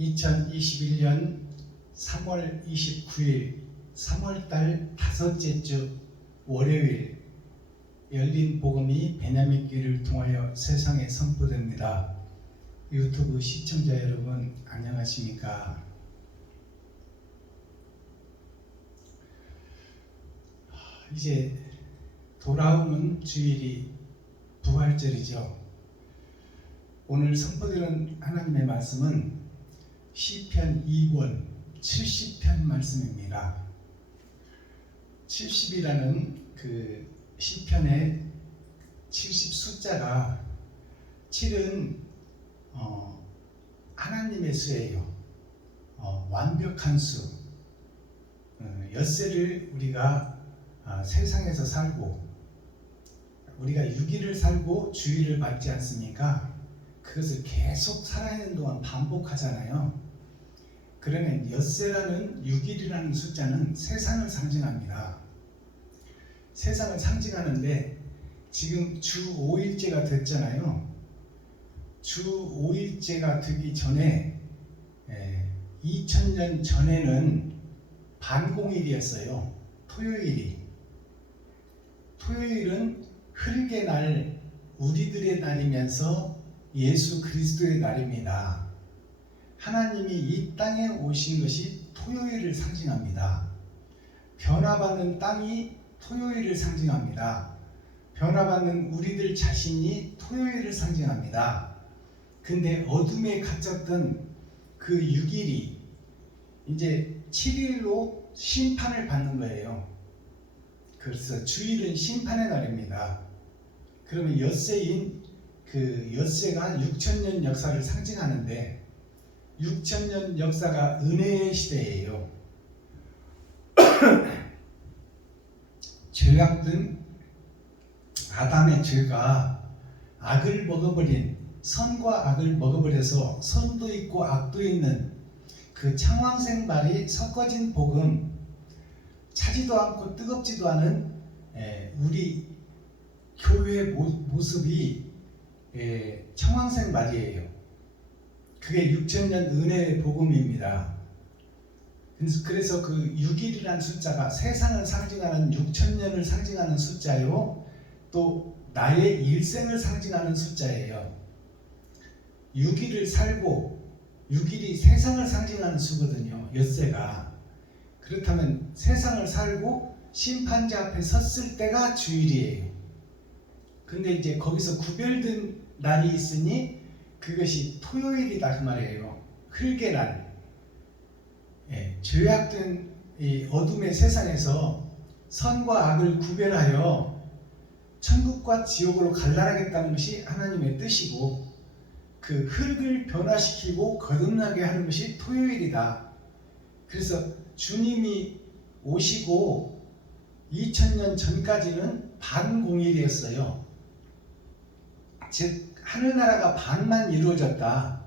2021년 3월 29일 3월달 다섯째 주 월요일 열린 복음이 베냐민 교회를 통하여 세상에 선포됩니다. 유튜브 시청자 여러분 안녕하십니까? 이제 돌아오는 주일이 부활절이죠. 오늘 선포되는 하나님의 말씀은 시편 2권 70편 말씀입니다. 70이라는 그 시편의 70 숫자가 7은 하나님의 수예요. 완벽한 수. 엿새를 우리가 세상에서 살고 우리가 6일을 살고 주일을 맞지 않습니까? 그것을 계속 살아있는 동안 반복하잖아요. 그러면 엿새라는 6일이라는 숫자는 세상을 상징합니다. 세상을 상징하는데 지금 주 5일째가 됐잖아요. 주 5일째가 되기 전에 2000년 전에는 반공일이었어요. 토요일은 흙의 날, 우리들의 날이면서 예수 그리스도의 날입니다. 하나님이 이 땅에 오신 것이 토요일을 상징합니다. 변화받는 땅이 토요일을 상징합니다. 변화받는 우리들 자신이 토요일을 상징합니다. 근데 어둠에 갇혔던 그 6일이 이제 7일로 심판을 받는 거예요. 그래서 주일은 심판의 날입니다. 그러면 엿새인 그 엿새가 6000년 역사를 상징하는데 6000년 역사가 은혜의 시대예요. 죄악된 아담의 죄가 악을 먹어버린 선과 악을 먹어버려서 선도 있고 악도 있는 그 창왕생발이 섞어진 복음, 차지도 않고 뜨겁지도 않은 우리 교회의 모습이 청왕생발이에요. 그게 6000년 은혜의 복음입니다. 그래서 그 6일이라는 숫자가 세상을 상징하는 6000년을 상징하는 숫자요, 또 나의 일생을 상징하는 숫자예요. 6일을 살고 6일이 세상을 상징하는 수거든요. 엿새가. 그렇다면 세상을 살고 심판자 앞에 섰을 때가 주일이에요. 근데 이제 거기서 구별된 날이 있으니 그것이 토요일이다 그 말이에요. 흙의 날. 죄악된 이 어둠의 세상에서 선과 악을 구별하여 천국과 지옥으로 갈라라겠다는 것이 하나님의 뜻이고, 그 흙을 변화시키고 거듭나게 하는 것이 토요일이다. 그래서 주님이 오시고 2000년 전까지는 반공일이었어요. 즉 하늘나라가 반만 이루어졌다,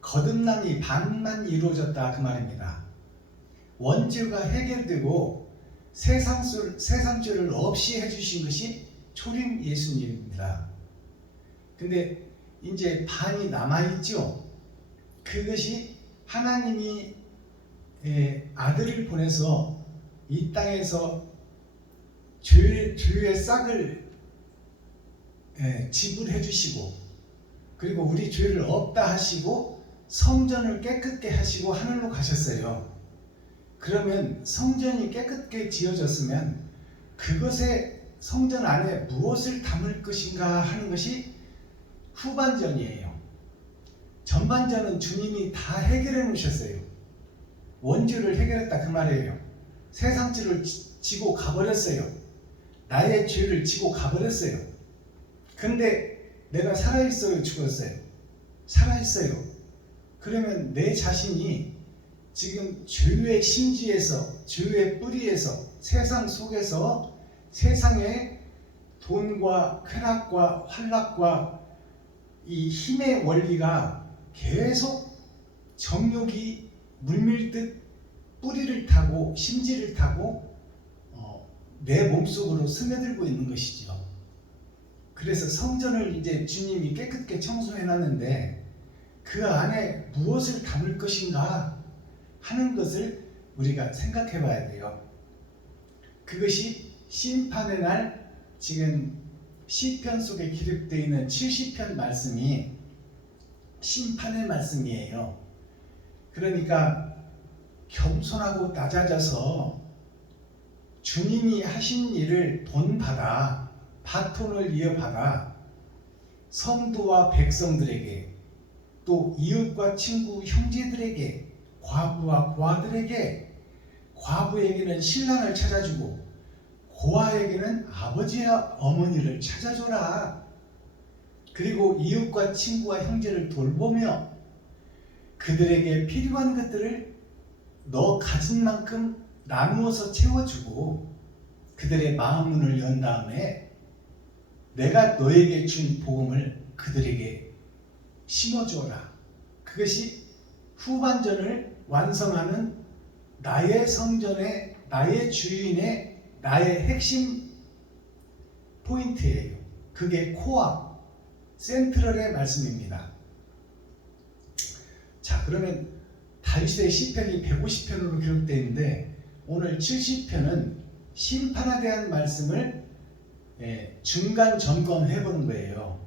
거듭남이 반만 이루어졌다 그 말입니다. 원죄가 해결되고 세상죄를 없이 해주신 것이 초림 예수님입니다. 근데 이제 반이 남아있죠. 그것이 하나님이 아들을 보내서 이 땅에서 죄의 싹을 지불해 주시고, 그리고 우리 죄를 없다 하시고 성전을 깨끗게 하시고 하늘로 가셨어요. 그러면 성전이 깨끗게 지어졌으면 그것에 성전 안에 무엇을 담을 것인가 하는 것이 후반전이에요. 전반전은 주님이 다 해결해 놓으셨어요. 원죄를 해결했다 그 말이에요. 세상죄를 지고 가버렸어요. 나의 죄를 지고 가버렸어요. 근데 내가 살아있어요, 죽었어요? 살아있어요. 그러면 내 자신이 지금 죄의 심지에서, 죄의 뿌리에서, 세상 속에서 세상의 돈과 쾌락과 환락과 이 힘의 원리가 계속 정욕이 물밀듯 뿌리를 타고 심지를 타고 내 몸속으로 스며들고 있는 것이죠. 그래서 성전을 이제 주님이 깨끗게 청소해 놨는데 그 안에 무엇을 담을 것인가 하는 것을 우리가 생각해 봐야 돼요. 그것이 심판의 날, 지금 시편 속에 기록되어 있는 70편 말씀이 심판의 말씀이에요. 그러니까 겸손하고 낮아져서 주님이 하신 일을 본받아, 바톤을 이어받아 성도와 백성들에게, 또 이웃과 친구 형제들에게, 과부와 고아들에게, 과부에게는 신랑을 찾아주고 고아에게는 아버지와 어머니를 찾아줘라. 그리고 이웃과 친구와 형제를 돌보며 그들에게 필요한 것들을 너 가진 만큼 나누어서 채워주고 그들의 마음 문을 연 다음에 내가 너에게 준 복음을 그들에게 심어주어라. 그것이 후반전을 완성하는 나의 성전의, 나의 주인의, 나의 핵심 포인트예요. 그게 코어, 센트럴의 말씀입니다. 자, 그러면 다윗의 시편이 150편으로 기록되어 있는데 오늘 70편은 심판에 대한 말씀을 중간 점검해 보는 거예요.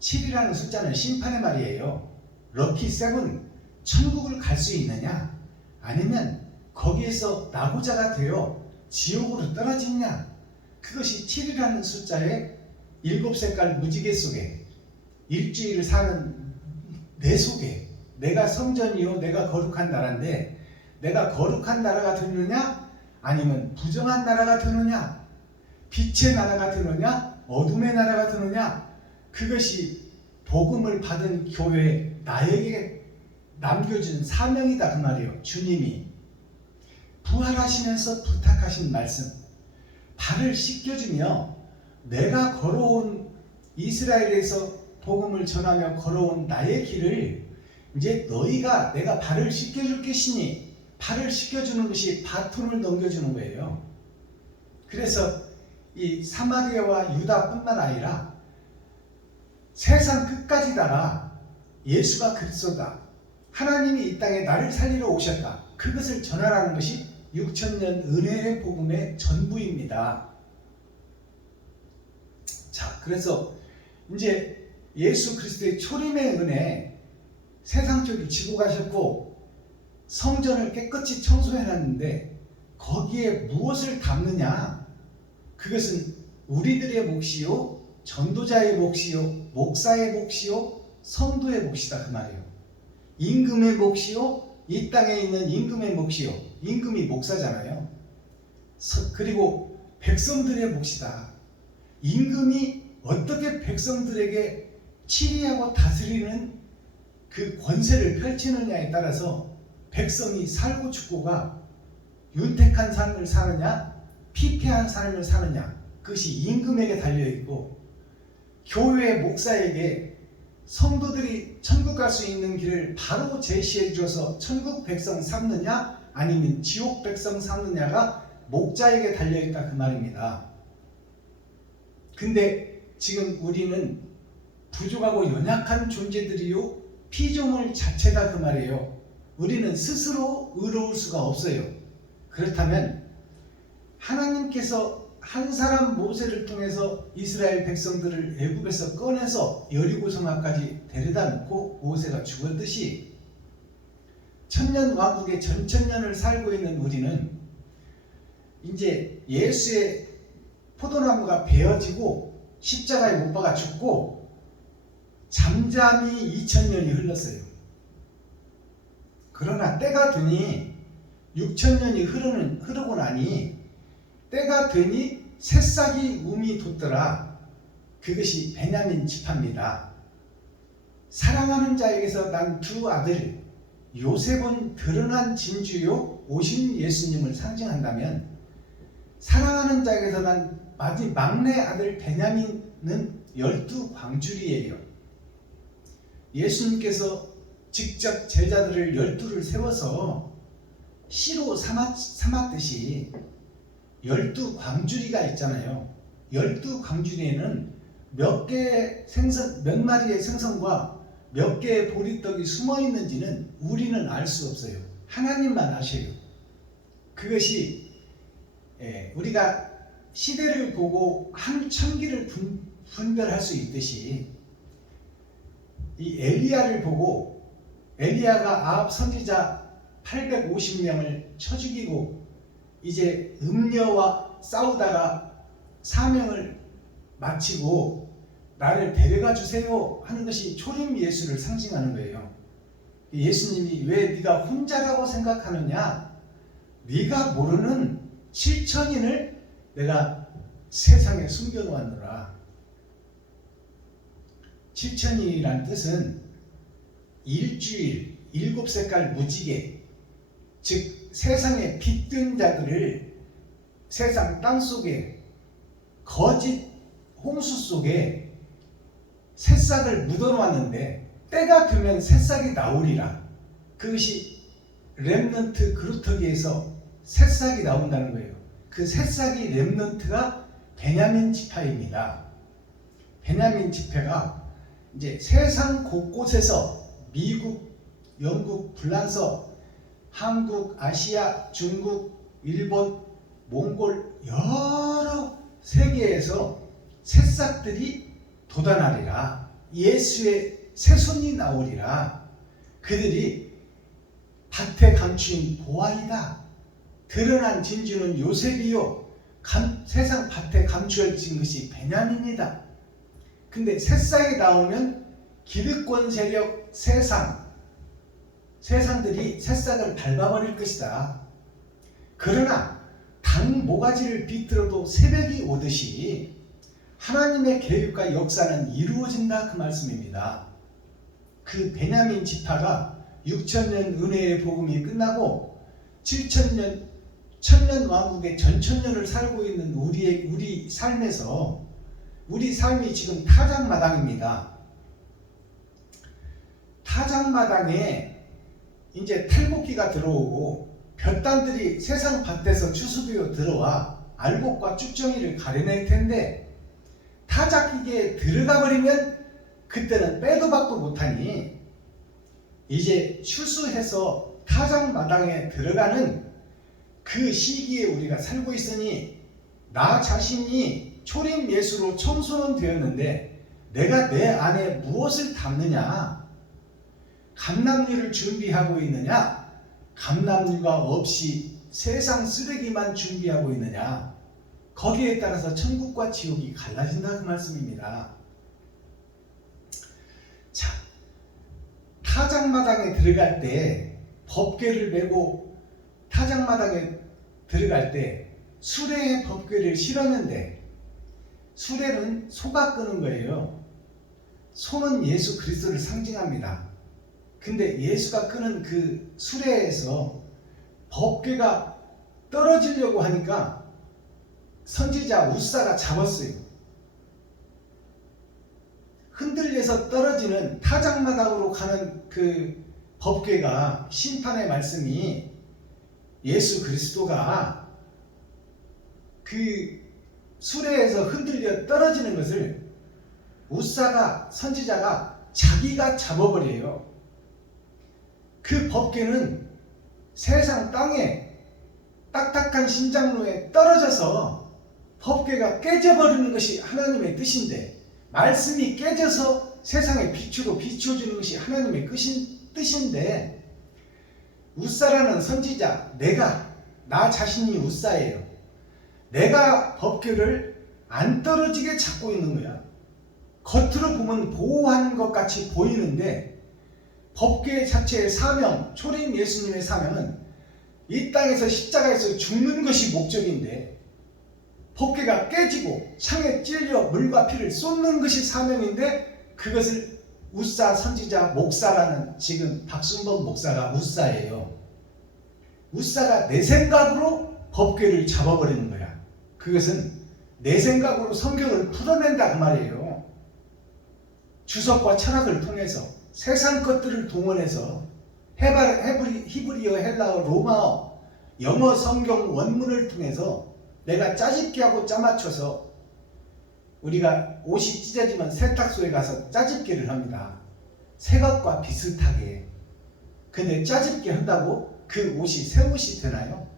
7이라는 숫자는 심판의 말이에요. 럭키 7, 천국을 갈 수 있느냐? 아니면 거기에서 나고자가 되어 지옥으로 떨어지냐? 그것이 7이라는 숫자의 7색깔 무지개 속에 일주일을 사는 내 속에 내가 성전이요 내가 거룩한 나라인데 내가 거룩한 나라가 되느냐? 아니면 부정한 나라가 되느냐? 빛의 나라가 되느냐? 어둠의 나라가 되느냐? 그것이 복음을 받은 교회 나에게 남겨준 사명이다 그 말이에요. 주님이 부활하시면서 부탁하신 말씀, 발을 씻겨주며 내가 걸어온 이스라엘에서 복음을 전하며 걸어온 나의 길을 이제 너희가 내가 발을 씻겨줄 것이니, 발을 씻겨주는 것이 바톤을 넘겨주는 거예요. 그래서 이 사마리아와 유다뿐만 아니라 세상 끝까지다가 예수가 그리스도다, 하나님이 이 땅에 나를 살리러 오셨다, 그것을 전하라는 것이 6,000년 은혜의 복음의 전부입니다. 자, 그래서 이제 예수 그리스도의 초림의 은혜, 세상 쪽을 지고 가셨고 성전을 깨끗이 청소해놨는데 거기에 무엇을 담느냐? 그것은 우리들의 몫이요, 전도자의 몫이요, 목사의 몫이요, 성도의 몫이다 그 말이에요. 임금의 몫이요, 이 땅에 있는 임금의 몫이요, 임금이 목사잖아요. 그리고 백성들의 몫이다. 임금이 어떻게 백성들에게 치리하고 다스리는 그 권세를 펼치느냐에 따라서 백성이 살고 죽고가 윤택한 삶을 사느냐 피폐한 삶을 사느냐, 그것이 임금에게 달려있고, 교회 목사에게 성도들이 천국 갈 수 있는 길을 바로 제시해 주어서 천국 백성 삼느냐 아니면 지옥 백성 삼느냐가 목자에게 달려있다 그 말입니다. 근데 지금 우리는 부족하고 연약한 존재들이요 피조물 자체다 그 말이에요. 우리는 스스로 의로울 수가 없어요. 그렇다면 하나님께서 한 사람 모세를 통해서 이스라엘 백성들을 애굽에서 꺼내서 여리고 성까지 데려다 놓고 모세가 죽었듯이 천년 왕국의 전천년을 살고 있는 우리는 이제 예수의 포도나무가 베어지고 십자가에 못 박아 죽고 잠잠히 2000년이 흘렀어요. 그러나 때가 되니 6000년이 흐르고 나니 때가 되니 새싹이 움이 돋더라. 그것이 베냐민 지파입니다. 사랑하는 자에게서 난 두 아들, 요셉은 드러난 진주요 오신 예수님을 상징한다면, 사랑하는 자에게서 난 막내 아들 베냐민은 12광줄이에요. 예수님께서 직접 제자들을 12를 세워서 시로 삼았듯이 12광주리가 있잖아요. 12광주리에는 몇 마리의 생선과 몇 개의 보리떡이 숨어 있는지는 우리는 알 수 없어요. 하나님만 아셔요. 그것이 우리가 시대를 보고 한 천기를 분별할 수 있듯이 이 엘리야를 보고 엘리야가 아합 선지자 850명을 쳐 죽이고 이제 음녀와 싸우다가 사명을 마치고 나를 데려가 주세요 하는 것이 초림 예수를 상징하는 거예요. 예수님이 왜 네가 혼자라고 생각하느냐? 네가 모르는 7천인을 내가 세상에 숨겨놓았노라. 7천이란 뜻은 일주일, 7색깔 무지개, 즉 세상의 빛든 자들을 세상 땅속에 거짓 홍수 속에 새싹을 묻어놓았는데 때가 되면 새싹이 나오리라. 그것이 렘넌트 그루터기에서 새싹이 나온다는 거예요. 그 새싹이 렘넌트가 베냐민 지파입니다. 베냐민 지파가 이제 세상 곳곳에서 미국, 영국, 불란서, 한국, 아시아, 중국, 일본, 몽골 여러 세계에서 새싹들이 돋아나리라. 예수의 새손이 나오리라. 그들이 밭에 감추인 보아이다. 드러난 진주는 요셉이요 세상 밭에 감추어진 것이 베냐민이다. 근데 새싹이 나오면 기득권 세력 세상들이 새싹을 밟아버릴 것이다. 그러나 당 모가지를 비틀어도 새벽이 오듯이 하나님의 계획과 역사는 이루어진다, 그 말씀입니다. 그 베냐민 지파가 6천년 은혜의 복음이 끝나고 7천년 천년 왕국의 전천년을 살고 있는 우리 삶에서 우리 삶이 지금 타작마당입니다. 타작마당에 이제 탈곡기가 들어오고 볕단들이 세상 밭에서 추수되어 들어와 알곡과 쭉정이를 가려낼 텐데 타작기계에 들어가 버리면 그때는 빼도 박도 못하니 이제 추수해서 타작마당에 들어가는 그 시기에 우리가 살고 있으니 나 자신이 초림 예수로 청소는 되었는데 내가 내 안에 무엇을 담느냐? 감람류를 준비하고 있느냐? 감람류가 없이 세상 쓰레기만 준비하고 있느냐? 거기에 따라서 천국과 지옥이 갈라진다, 그 말씀입니다. 자, 타작마당에 들어갈 때 법궤를 메고 타작마당에 들어갈 때 수레에 법궤를 실었는데 수레는 소가 끄는 거예요. 소는 예수 그리스도를 상징합니다. 근데 예수가 끄는 그 수레에서 법궤가 떨어지려고 하니까 선지자 우사가 잡았어요. 흔들려서 떨어지는 타작마당으로 가는 그 법궤가 심판의 말씀이 예수 그리스도가 그 수레에서 흔들려 떨어지는 것을 우사가 선지자가 자기가 잡아버려요. 그 법궤는 세상 땅에 딱딱한 심장로에 떨어져서 법궤가 깨져버리는 것이 하나님의 뜻인데 말씀이 깨져서 세상의 빛으로 비추어주는 것이 하나님의 뜻인데 우사라는 선지자 나 자신이 우사예요. 내가 법궤를 안 떨어지게 잡고 있는 거야. 겉으로 보면 보호하는 것 같이 보이는데 법궤 자체의 사명, 초림 예수님의 사명은 이 땅에서 십자가에서 죽는 것이 목적인데 법궤가 깨지고 창에 찔려 물과 피를 쏟는 것이 사명인데 그것을 우사 선지자 목사라는 지금 박순범 목사가 우사예요. 우사가 내 생각으로 법궤를 잡아버리는 거야. 그것은 내 생각으로 성경을 풀어낸다 그 말이에요. 주석과 철학을 통해서 세상 것들을 동원해서 히브리어, 헬라어, 로마어, 영어 성경 원문을 통해서 내가 짜집기 하고 짜맞춰서 우리가 옷이 찢어지면 세탁소에 가서 짜집기를 합니다. 새 것과 비슷하게. 근데 짜집게 한다고 그 옷이 새 옷이 되나요?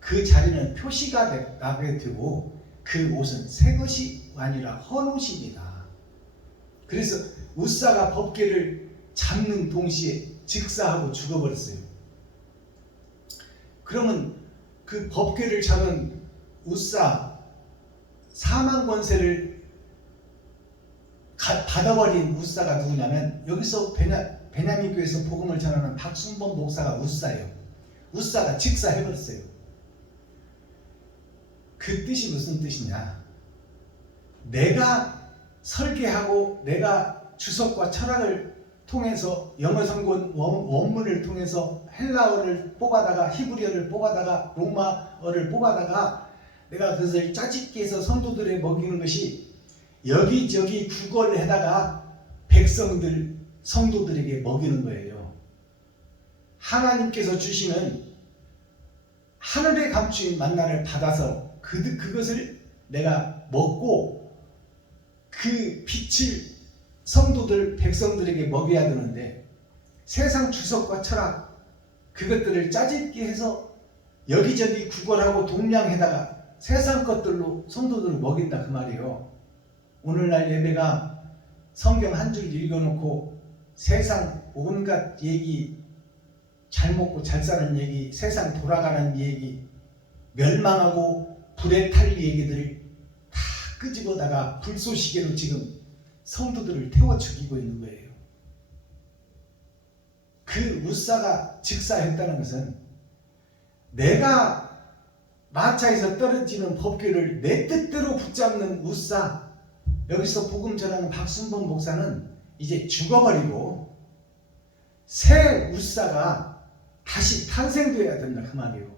그 자리는 표시가 나게 되고 그 옷은 새 것이 아니라 헌 옷입니다. 그래서 웃사가 법궤를 잡는 동시에 즉사하고 죽어버렸어요. 그러면 그 법궤를 잡은 웃사 사망 권세를 받아버린 웃사가 누구냐면 여기서 베냐민 교회에서 복음을 전하는 박순범 목사가 웃사예요. 웃사가 즉사해버렸어요. 그 뜻이 무슨 뜻이냐? 내가 설계하고 내가 주석과 철학을 통해서 영어 성경 원문을 통해서 헬라어를 뽑아다가 히브리어를 뽑아다가 로마어를 뽑아다가 내가 그것을 짜집게 해서 성도들에 먹이는 것이 여기저기 구걸을 해다가 백성들 성도들에게 먹이는 거예요. 하나님께서 주시는 하늘의 감추인 만나를 받아서 그것을 내가 먹고 그 빛을 성도들 백성들에게 먹여야 되는데 세상 주석과 철학 그것들을 짜집게 해서 여기저기 구걸하고 동냥해다가 세상 것들로 성도들을 먹인다 그 말이에요. 오늘날 예배가 성경 한 줄 읽어놓고 세상 온갖 얘기 잘 먹고 잘 사는 얘기 세상 돌아가는 얘기 멸망하고 불에 탈 얘기들을 다 끄집어다가 불쏘시개로 지금 성도들을 태워 죽이고 있는 거예요. 그 웃사가 즉사했다는 것은 내가 마차에서 떨어지는 법궤를 내 뜻대로 붙잡는 웃사, 여기서 복음 전하는 박순범 목사는 이제 죽어버리고 새 웃사가 다시 탄생되어야 된다 그 말이에요.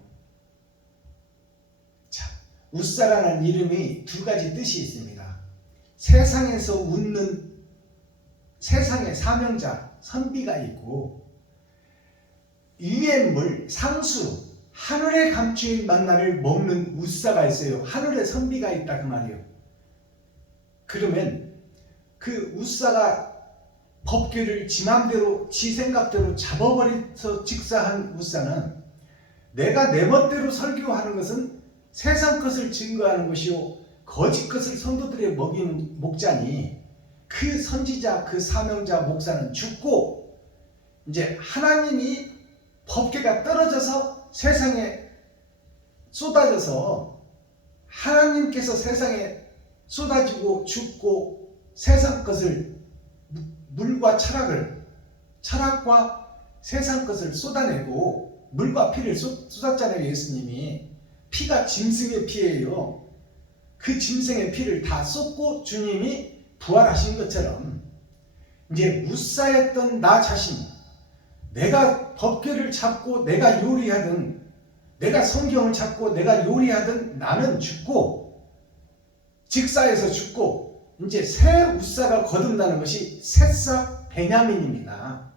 자, 웃사라는 이름이 두 가지 뜻이 있습니다. 세상에서 웃는 세상의 사명자 선비가 있고 유엔물 상수 하늘에 감추인 만나를 먹는 웃사가 있어요. 하늘에 선비가 있다 그 말이에요. 그러면 그 웃사가 법궤를 지 맘대로 지 생각대로 잡아버려서 직사한 웃사는 내가 내 멋대로 설교하는 것은 세상 것을 증거하는 것이요 거짓 것을 성도들에게 먹이는 목자니 그 선지자 그 사명자 목사는 죽고 이제 하나님이 법궤가 떨어져서 세상에 쏟아져서 하나님께서 세상에 쏟아지고 죽고 세상 것을 물과 철학과 세상 것을 쏟아내고 물과 피를 쏟았잖아요. 예수님이 피가 짐승의 피예요. 그 짐승의 피를 다 쏟고 주님이 부활하신 것처럼 이제 웃사였던 나 자신 내가 법궤를 잡고 내가 요리하든 내가 성경을 잡고 내가 요리하든 나는 죽고 직사에서 죽고 이제 새 웃사가 거듭나는 것이 새싹 베냐민입니다.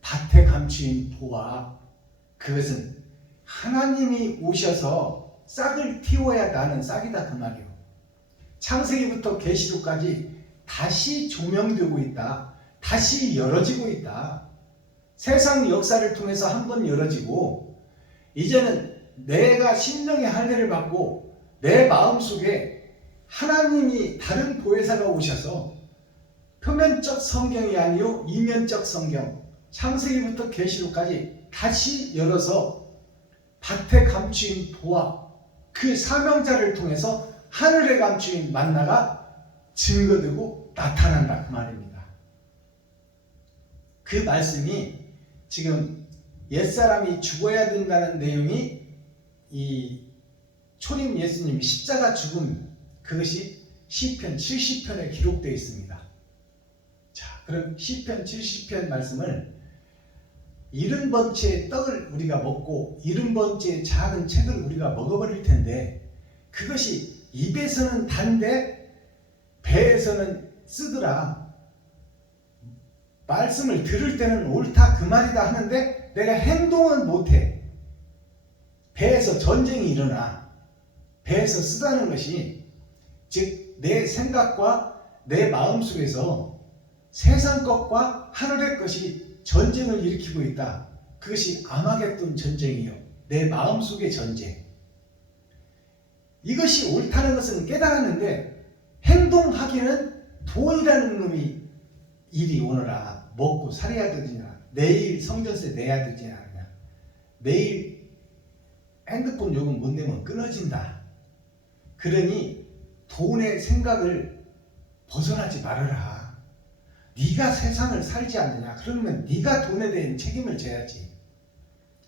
밭에 감추인 보화 그것은 하나님이 오셔서 싹을 틔워야 나는 싹이다 그 말이에요. 창세기부터 계시록까지 다시 조명되고 있다. 다시 열어지고 있다. 세상 역사를 통해서 한 번 열어지고 이제는 내가 심령의 할례를 받고 내 마음속에 하나님이 다른 보혜사가 오셔서 표면적 성경이 아니요 이면적 성경 창세기부터 계시록까지 다시 열어서 밭에 감추인 보화 그 사명자를 통해서 하늘에 감추인 만나가 증거되고 나타난다 그 말입니다. 그 말씀이 지금 옛사람이 죽어야 된다는 내용이 이 초림 예수님 십자가 죽음 그것이 시편 70편에 기록되어 있습니다. 자, 그럼 시편 70편 말씀을 70번째 떡을 우리가 먹고 70번째 작은 책을 우리가 먹어버릴 텐데 그것이 입에서는 단데 배에서는 쓰더라. 말씀을 들을 때는 옳다 그 말이다 하는데 내가 행동은 못해. 배에서 전쟁이 일어나. 배에서 쓰다는 것이 즉 내 생각과 내 마음속에서 세상 것과 하늘의 것이 전쟁을 일으키고 있다. 그것이 아마겟돈 전쟁이요, 내 마음속의 전쟁. 이것이 옳다는 것은 깨달았는데 행동하기는 돈이라는 놈이 일이 오너라. 먹고 살아야 되느냐, 내일 성전세 내야 되느냐, 내일 핸드폰 요금 못 내면 끊어진다. 그러니 돈의 생각을 벗어나지 말아라. 네가 세상을 살지 않느냐, 그러면 네가 돈에 대한 책임을 져야지.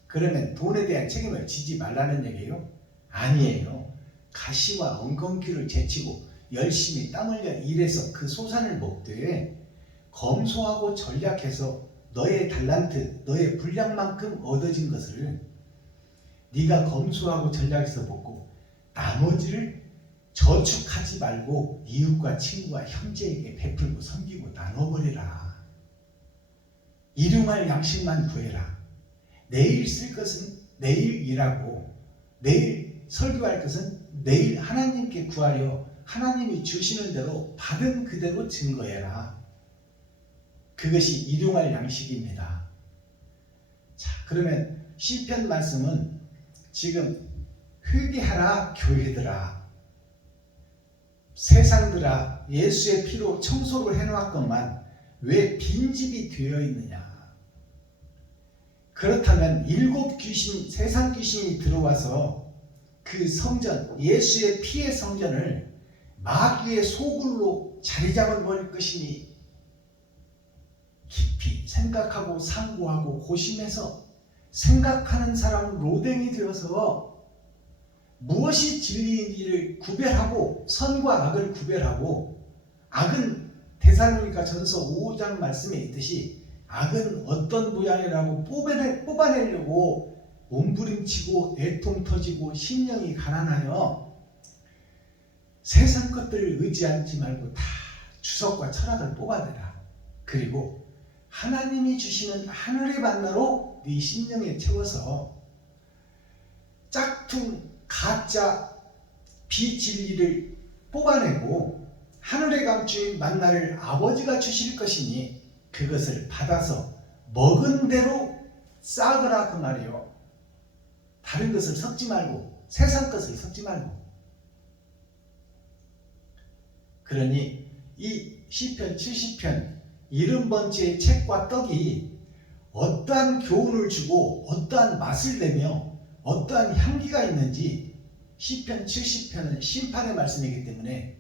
그러면 돈에 대한 책임을 지지 말라는 얘기예요? 아니에요. 가시와 엉겅퀴를 제치고 열심히 땀 흘려 일해서 그 소산을 먹되 검소하고 전략해서 너의 달란트, 너의 분량만큼 얻어진 것을 네가 검소하고 전략해서 먹고 나머지를 저축하지 말고 이웃과 친구와 형제에게 베풀고 섬기고 나눠버리라. 일용할 양식만 구해라. 내일 쓸 것은 내일 일하고 내일 설교할 것은 내일 하나님께 구하려 하나님이 주시는 대로 받은 그대로 증거해라. 그것이 일용할 양식입니다. 자, 그러면 시편 말씀은 지금 회개하라 교회들아, 세상들아, 예수의 피로 청소를 해놓았건만 왜 빈집이 되어 있느냐. 그렇다면 일곱 귀신, 세상 귀신이 들어와서 그 성전, 예수의 피의 성전을 마귀의 소굴로 자리 잡아버릴 것이니 깊이 생각하고 상고하고 고심해서 생각하는 사람은 로댕이 되어서 무엇이 진리인지를 구별하고 선과 악을 구별하고, 악은 데살로니가 전서 5장 말씀에 있듯이 악은 어떤 모양이라고 뽑아내려고 몸부림치고 애통 터지고 심령이 가난하여 세상 것들을 의지하지 말고 다 주석과 철학을 뽑아내라. 그리고 하나님이 주시는 하늘의 만나로 네 심령에 채워서 짝퉁 가짜 비진리를 뽑아내고 하늘의 감추인 만나를 아버지가 주실 것이니 그것을 받아서 먹은 대로 싹으라, 그 말이요. 다른 것을 섞지 말고, 세상 것을 섞지 말고. 그러니 이 시편 70편 70번째의 책과 떡이 어떠한 교훈을 주고 어떠한 맛을 내며 어떠한 향기가 있는지, 시편 70편은 심판의 말씀이기 때문에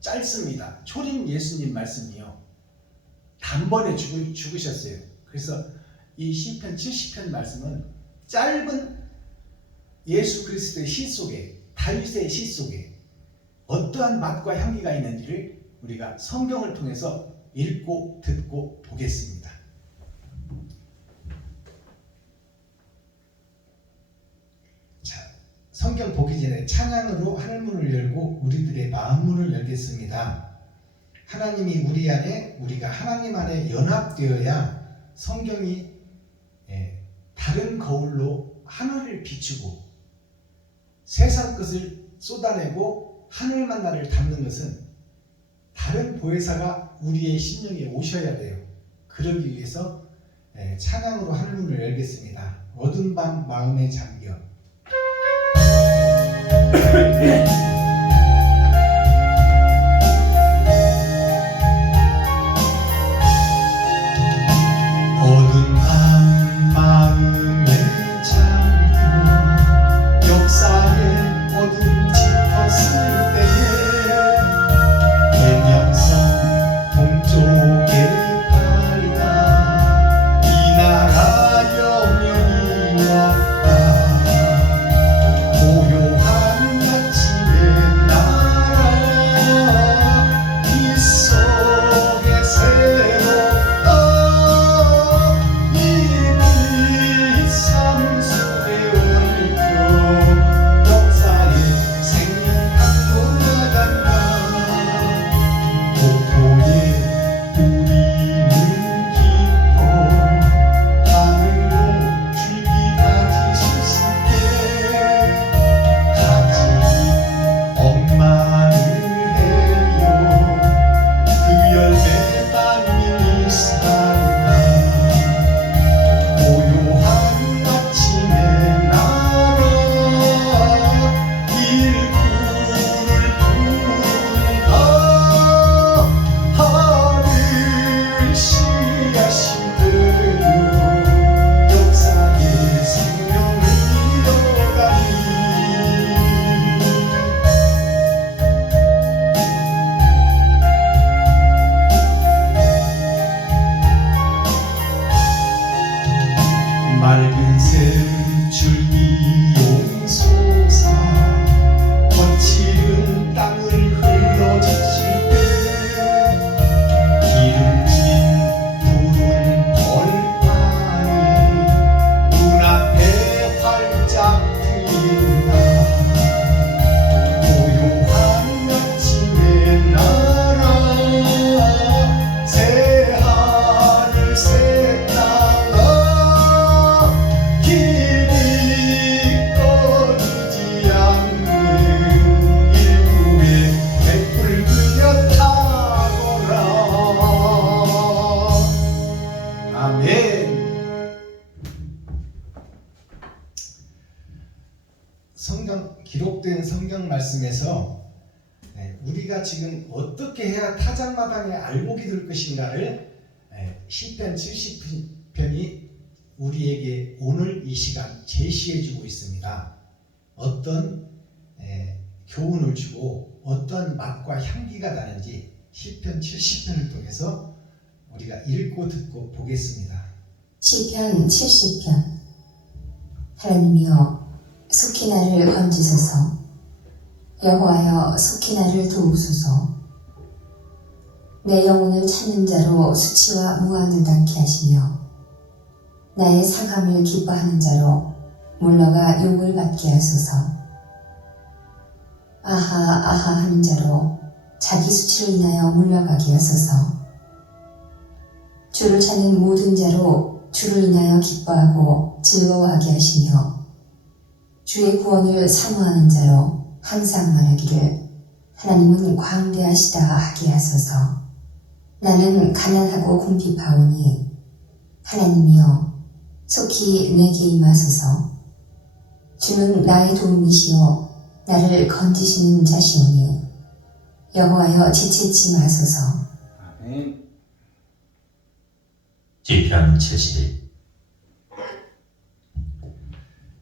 짧습니다. 초림 예수님 말씀이요, 단번에 죽으셨어요. 그래서 이 시편 70편 말씀은 짧은 예수 그리스도의 시 속에, 다윗의 시 속에 어떠한 맛과 향기가 있는지를 우리가 성경을 통해서 읽고 듣고 보겠습니다. 자, 성경 보기 전에 찬양으로 하늘문을 열고 우리들의 마음문을 열겠습니다. 하나님이 우리 안에, 우리가 하나님 안에 연합되어야 성경이 다른 거울로 하늘을 비추고 세상 것을 쏟아내고 하늘 만나를 담는 것은 다른 보혜사가 우리의 심령에 오셔야 돼요. 그러기 위해서 찬양으로 하늘문을 열겠습니다. 어두운 밤 마음에 잠겨. 어두운 밤 마음에 잠겨 역사의 어둠 짙었을 때에 계명성 동쪽에 밝아 이 나라 영영이 왔다. 고요한 아침에 말씀에서 우리가 지금 어떻게 해야 타작마당에 알곡이 될 것인가를 시편 70편이 우리에게 오늘 이 시간 제시해주고 있습니다. 어떤 교훈을 주고 어떤 맛과 향기가 나는지 시편 70편을 통해서 우리가 읽고 듣고 보겠습니다. 시편 70편. 하나님이여 속히 나를 건지소서. 여호와여 속히 나를 도우소서. 내 영혼을 찾는 자로 수치와 무한을 닿게 하시며 나의 상함을 기뻐하는 자로 물러가 욕을 받게 하소서. 아하 아하 하는 자로 자기 수치를 인하여 물러가게 하소서. 주를 찾는 모든 자로 주를 인하여 기뻐하고 즐거워하게 하시며 주의 구원을 사모하는 자로 항상 말하기를 하나님은 광대하시다 하게 하소서. 나는 가난하고 궁핍하오니 하나님이여 속히 내게 임하소서. 주는 나의 도움이시오 나를 건지시는 자시오니 여호와여 지체치 마소서. 아멘. 시편 71.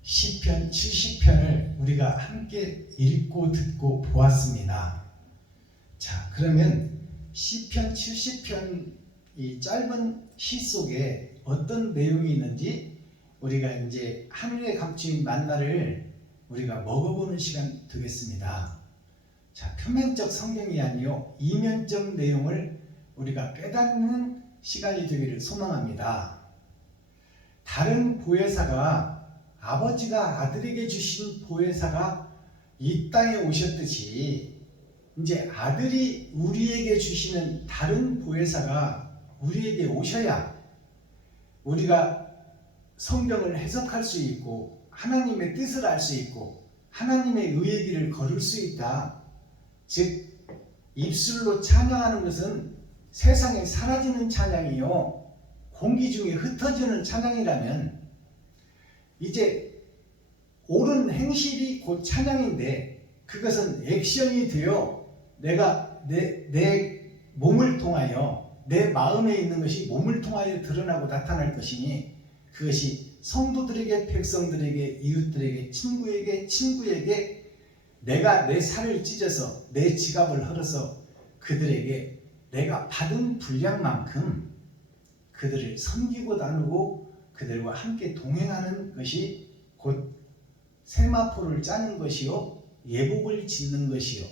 시편 70편을 우리가 함께 읽고 듣고 보았습니다. 자, 그러면 시편 70편 이 짧은 시 속에 어떤 내용이 있는지 우리가 이제 하늘에 감추인 만나를 우리가 먹어보는 시간 되겠습니다. 자, 표면적 성경이 아니요 이면적 내용을 우리가 깨닫는 시간이 되기를 소망합니다. 다른 보혜사가 아버지가 아들에게 주신 보혜사가 이 땅에 오셨듯이 이제 아들이 우리에게 주시는 다른 보혜사가 우리에게 오셔야 우리가 성경을 해석할 수 있고 하나님의 뜻을 알 수 있고 하나님의 의의 길을 걸을 수 있다. 즉 입술로 찬양하는 것은 세상에 사라지는 찬양이요 공기 중에 흩어지는 찬양이라면 이제 옳은 행실이 곧 찬양인데 그것은 액션이 되어 내가 내 몸을 통하여 내 마음에 있는 것이 몸을 통하여 드러나고 나타날 것이니 그것이 성도들에게 백성들에게 이웃들에게 친구에게 내가 내 살을 찢어서 내 지갑을 헐어서 그들에게 내가 받은 분량만큼 그들을 섬기고 나누고 그들과 함께 동행하는 것이 곧 세마포를 짜는 것이요 예복을 짓는 것이요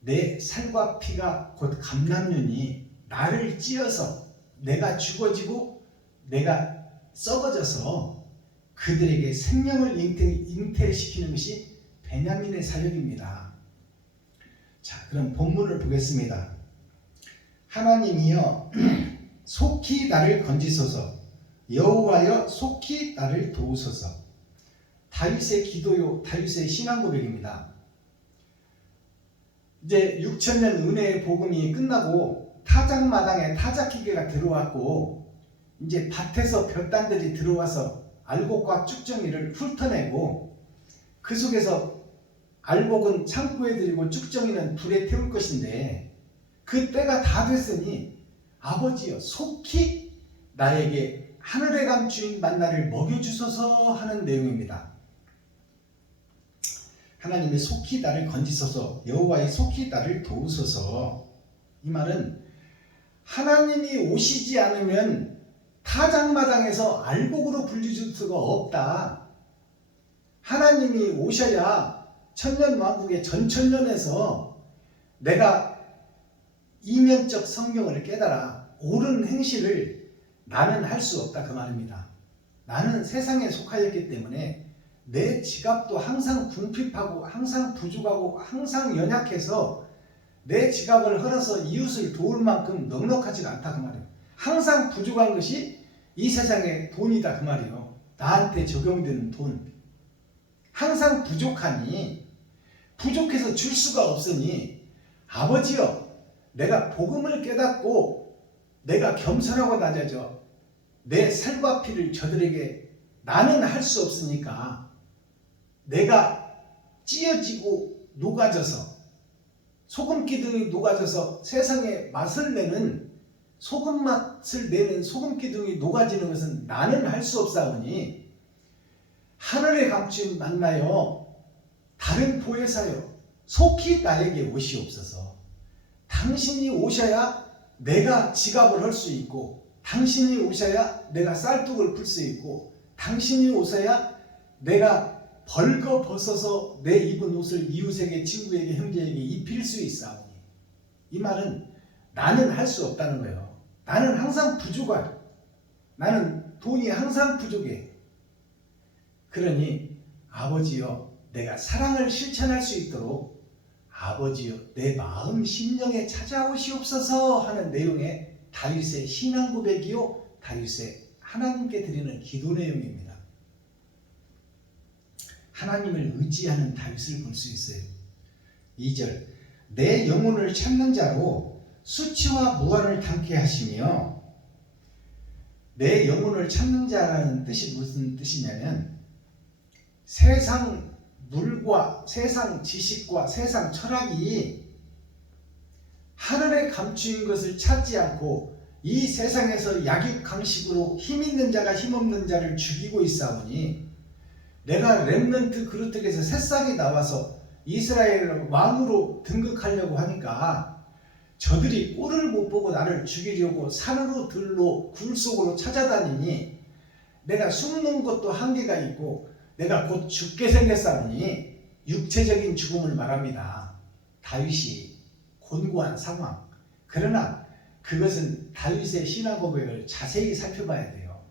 내 살과 피가 곧 감람윤이 나를 찧어서 내가 죽어지고 내가 썩어져서 그들에게 생명을 잉태시키는 것이 베냐민의 사역입니다. 자, 그럼 본문을 보겠습니다. 하나님이여 속히 나를 건지소서. 여호와여 속히 나를 도우소서. 다윗의 기도요 다윗의 신앙 고백입니다. 이제 6천년 은혜의 복음이 끝나고 타작마당에 타작기계가 들어왔고 이제 밭에서 볕단들이 들어와서 알곡과 쭉정이를 훑어내고 그 속에서 알곡은 창고에 들이고 쭉정이는 불에 태울 것인데 그 때가 다 됐으니 아버지여 속히 나에게 하늘에 감추인 만나를 먹여주소서 하는 내용입니다. 하나님의 속히 나를 건지소서 여호와의 속히 나를 도우소서. 이 말은 하나님이 오시지 않으면 타작마당에서 알곡으로 불려줄 수가 없다. 하나님이 오셔야 천년왕국의 전천년에서 내가 이면적 성경을 깨달아 옳은 행실을 나는 할 수 없다 그 말입니다. 나는 세상에 속하였기 때문에 내 지갑도 항상 궁핍하고 항상 부족하고 항상 연약해서 내 지갑을 헐어서 이웃을 도울 만큼 넉넉하지가 않다 그 말이에요. 항상 부족한 것이 이 세상의 돈이다 그 말이에요. 나한테 적용되는 돈. 항상 부족하니 부족해서 줄 수가 없으니 아버지여 내가 복음을 깨닫고 내가 겸손하고 낮아져 내 살과 피를 저들에게 나는 할 수 없으니까 내가 찢어지고 녹아져서 소금 기둥이 녹아져서 세상에 맛을 내는 소금 맛을 내는 소금 기둥이 녹아지는 것은 나는 할 수 없사오니 하늘에 감추인 만나여 다른 보혜사여 속히 나에게 오시옵소서. 당신이 오셔야 내가 지갑을 할 수 있고, 당신이 오셔야 내가 쌀뚝을 풀 수 있고, 당신이 오셔야 내가 벌거벗어서 내 입은 옷을 이웃에게, 친구에게, 형제에게 입힐 수 있사오니. 이 말은 나는 할 수 없다는 거예요. 나는 항상 부족해. 나는 돈이 항상 부족해. 그러니 아버지여, 내가 사랑을 실천할 수 있도록 아버지여 내 마음 심령에 찾아오시옵소서 하는 내용의 다윗의 신앙 고백이요, 다윗의 하나님께 드리는 기도 내용입니다. 하나님을 의지하는 다윗을 볼 수 있어요. 2절, 내 영혼을 찾는 자로 수치와 무한을 당케 하시며, 내 영혼을 찾는 자라는 뜻이 무슨 뜻이냐면, 세상 물과 세상 지식과 세상 철학이 하늘에 감추인 것을 찾지 않고 이 세상에서 약육강식으로 힘 있는 자가 힘없는 자를 죽이고 있사오니, 내가 렘넌트 그루트에서 새싹이 나와서 이스라엘 왕으로 등극하려고 하니까 저들이 꼴을 못 보고 나를 죽이려고 산으로 들로 굴 속으로 찾아다니니 내가 숨는 것도 한계가 있고 내가 곧 죽게 생겼사오니, 육체적인 죽음을 말합니다. 다윗이 곤고한 상황. 그러나 그것은 다윗의 신앙 고백을 자세히 살펴봐야 돼요.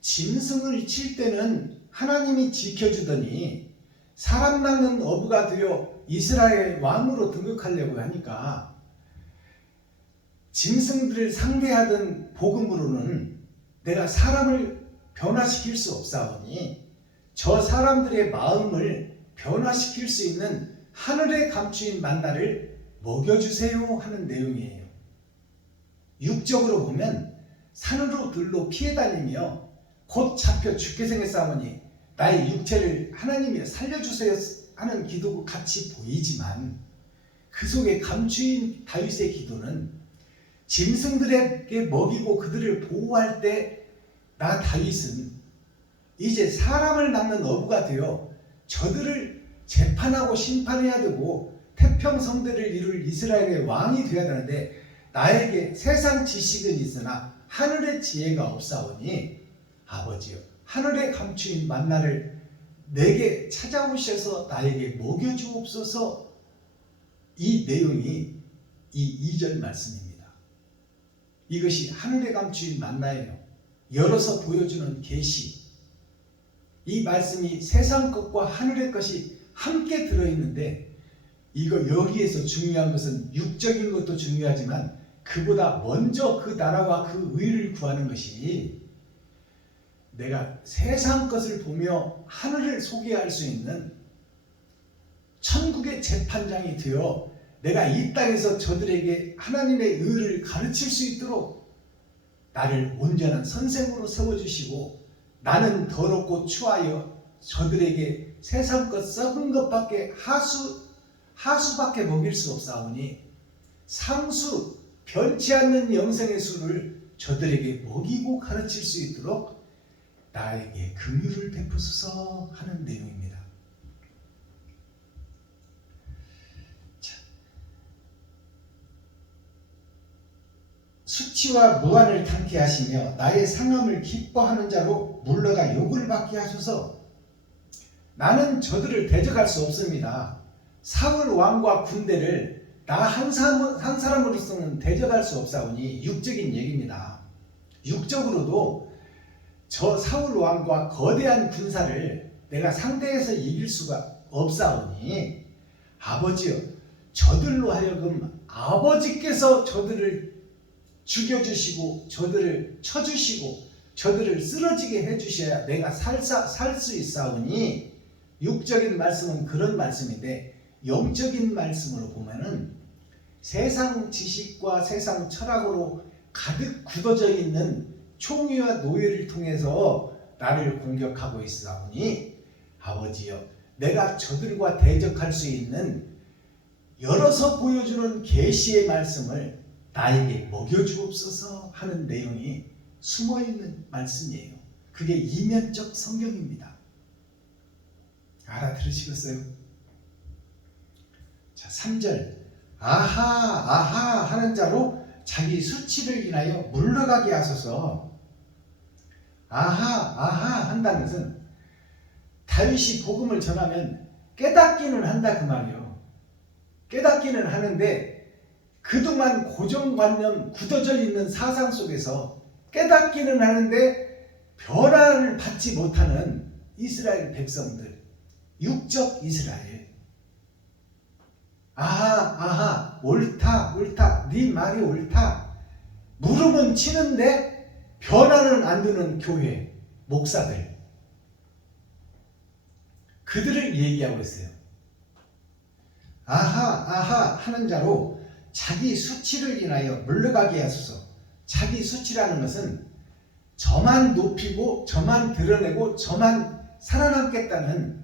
짐승을 칠 때는 하나님이 지켜주더니 사람 낳는 어부가 되어 이스라엘 왕으로 등극하려고 하니까 짐승들을 상대하던 복음으로는 내가 사람을 변화시킬 수 없사오니 저 사람들의 마음을 변화시킬 수 있는 하늘에 감추인 만나를 먹여주세요 하는 내용이에요. 육적으로 보면 산으로 들로 피해 다니며 곧 잡혀 죽게 생겼사오니 나의 육체를 하나님이 살려주세요 하는 기도가 같이 보이지만, 그 속에 감추인 다윗의 기도는 짐승들에게 먹이고 그들을 보호할 때 나 다윗은 이제 사람을 낳는 어부가 되어 저들을 재판하고 심판해야 되고 태평성대를 이룰 이스라엘의 왕이 되어야 되는데 나에게 세상 지식은 있으나 하늘의 지혜가 없사오니 아버지여, 하늘에 감추인 만나를 내게 찾아오셔서 나에게 먹여주옵소서. 이 내용이 이 2절 말씀입니다. 이것이 하늘에 감추인 만나예요. 열어서 보여주는 계시. 이 말씀이 세상 것과 하늘의 것이 함께 들어있는데, 이거 여기에서 중요한 것은 육적인 것도 중요하지만 그보다 먼저 그 나라와 그 의를 구하는 것이, 내가 세상 것을 보며 하늘을 소개할 수 있는 천국의 재판장이 되어 내가 이 땅에서 저들에게 하나님의 의를 가르칠 수 있도록 나를 온전한 선생으로 세워주시고, 나는 더럽고 추하여 저들에게 세상 것 썩은 것밖에 하수밖에 먹일 수 없사오니 상수 변치 않는 영생의 수를 저들에게 먹이고 가르칠 수 있도록 나에게 긍휼을 베푸소서 하는 내용입니다. 자, 수치와 무한을 당케 하시며 나의 상함을 기뻐하는 자로 물러가 욕을 받게 하소서. 나는 저들을 대적할 수 없습니다. 사울 왕과 군대를 나 한 사람으로서는 대적할 수 없사오니, 육적인 얘기입니다. 육적으로도 저 사울 왕과 거대한 군사를 내가 상대해서 이길 수가 없사오니 아버지여, 저들로 하여금 아버지께서 저들을 죽여주시고 저들을 쳐주시고 저들을 쓰러지게 해주셔야 내가 살 수 있사오니, 육적인 말씀은 그런 말씀인데 영적인 말씀으로 보면은 세상 지식과 세상 철학으로 가득 굳어져 있는 총위와 노예를 통해서 나를 공격하고 있사오니 아버지여, 내가 저들과 대적할 수 있는 열어서 보여주는 계시의 말씀을 나에게 먹여주옵소서 하는 내용이 숨어있는 말씀이에요. 그게 이면적 성경입니다. 알아들으시겠어요? 자, 3절 아하 하는 자로 자기 수치를 인하여 물러가게 하소서. 아하 한다는 것은 다윗이 복음을 전하면 깨닫기는 한다 그 말이에요. 깨닫기는 하는데 그동안 고정관념 굳어져 있는 사상 속에서 깨닫기는 하는데 변화를 받지 못하는 이스라엘 백성들, 육적 이스라엘. 아하 옳다 네 말이 옳다. 물음은 치는데 변화는 안 두는 교회 목사들, 그들을 얘기하고 있어요. 아하 하는 자로 자기 수치를 인하여 물러가게 하소서. 자기 수치라는 것은 저만 높이고 저만 드러내고 저만 살아남겠다는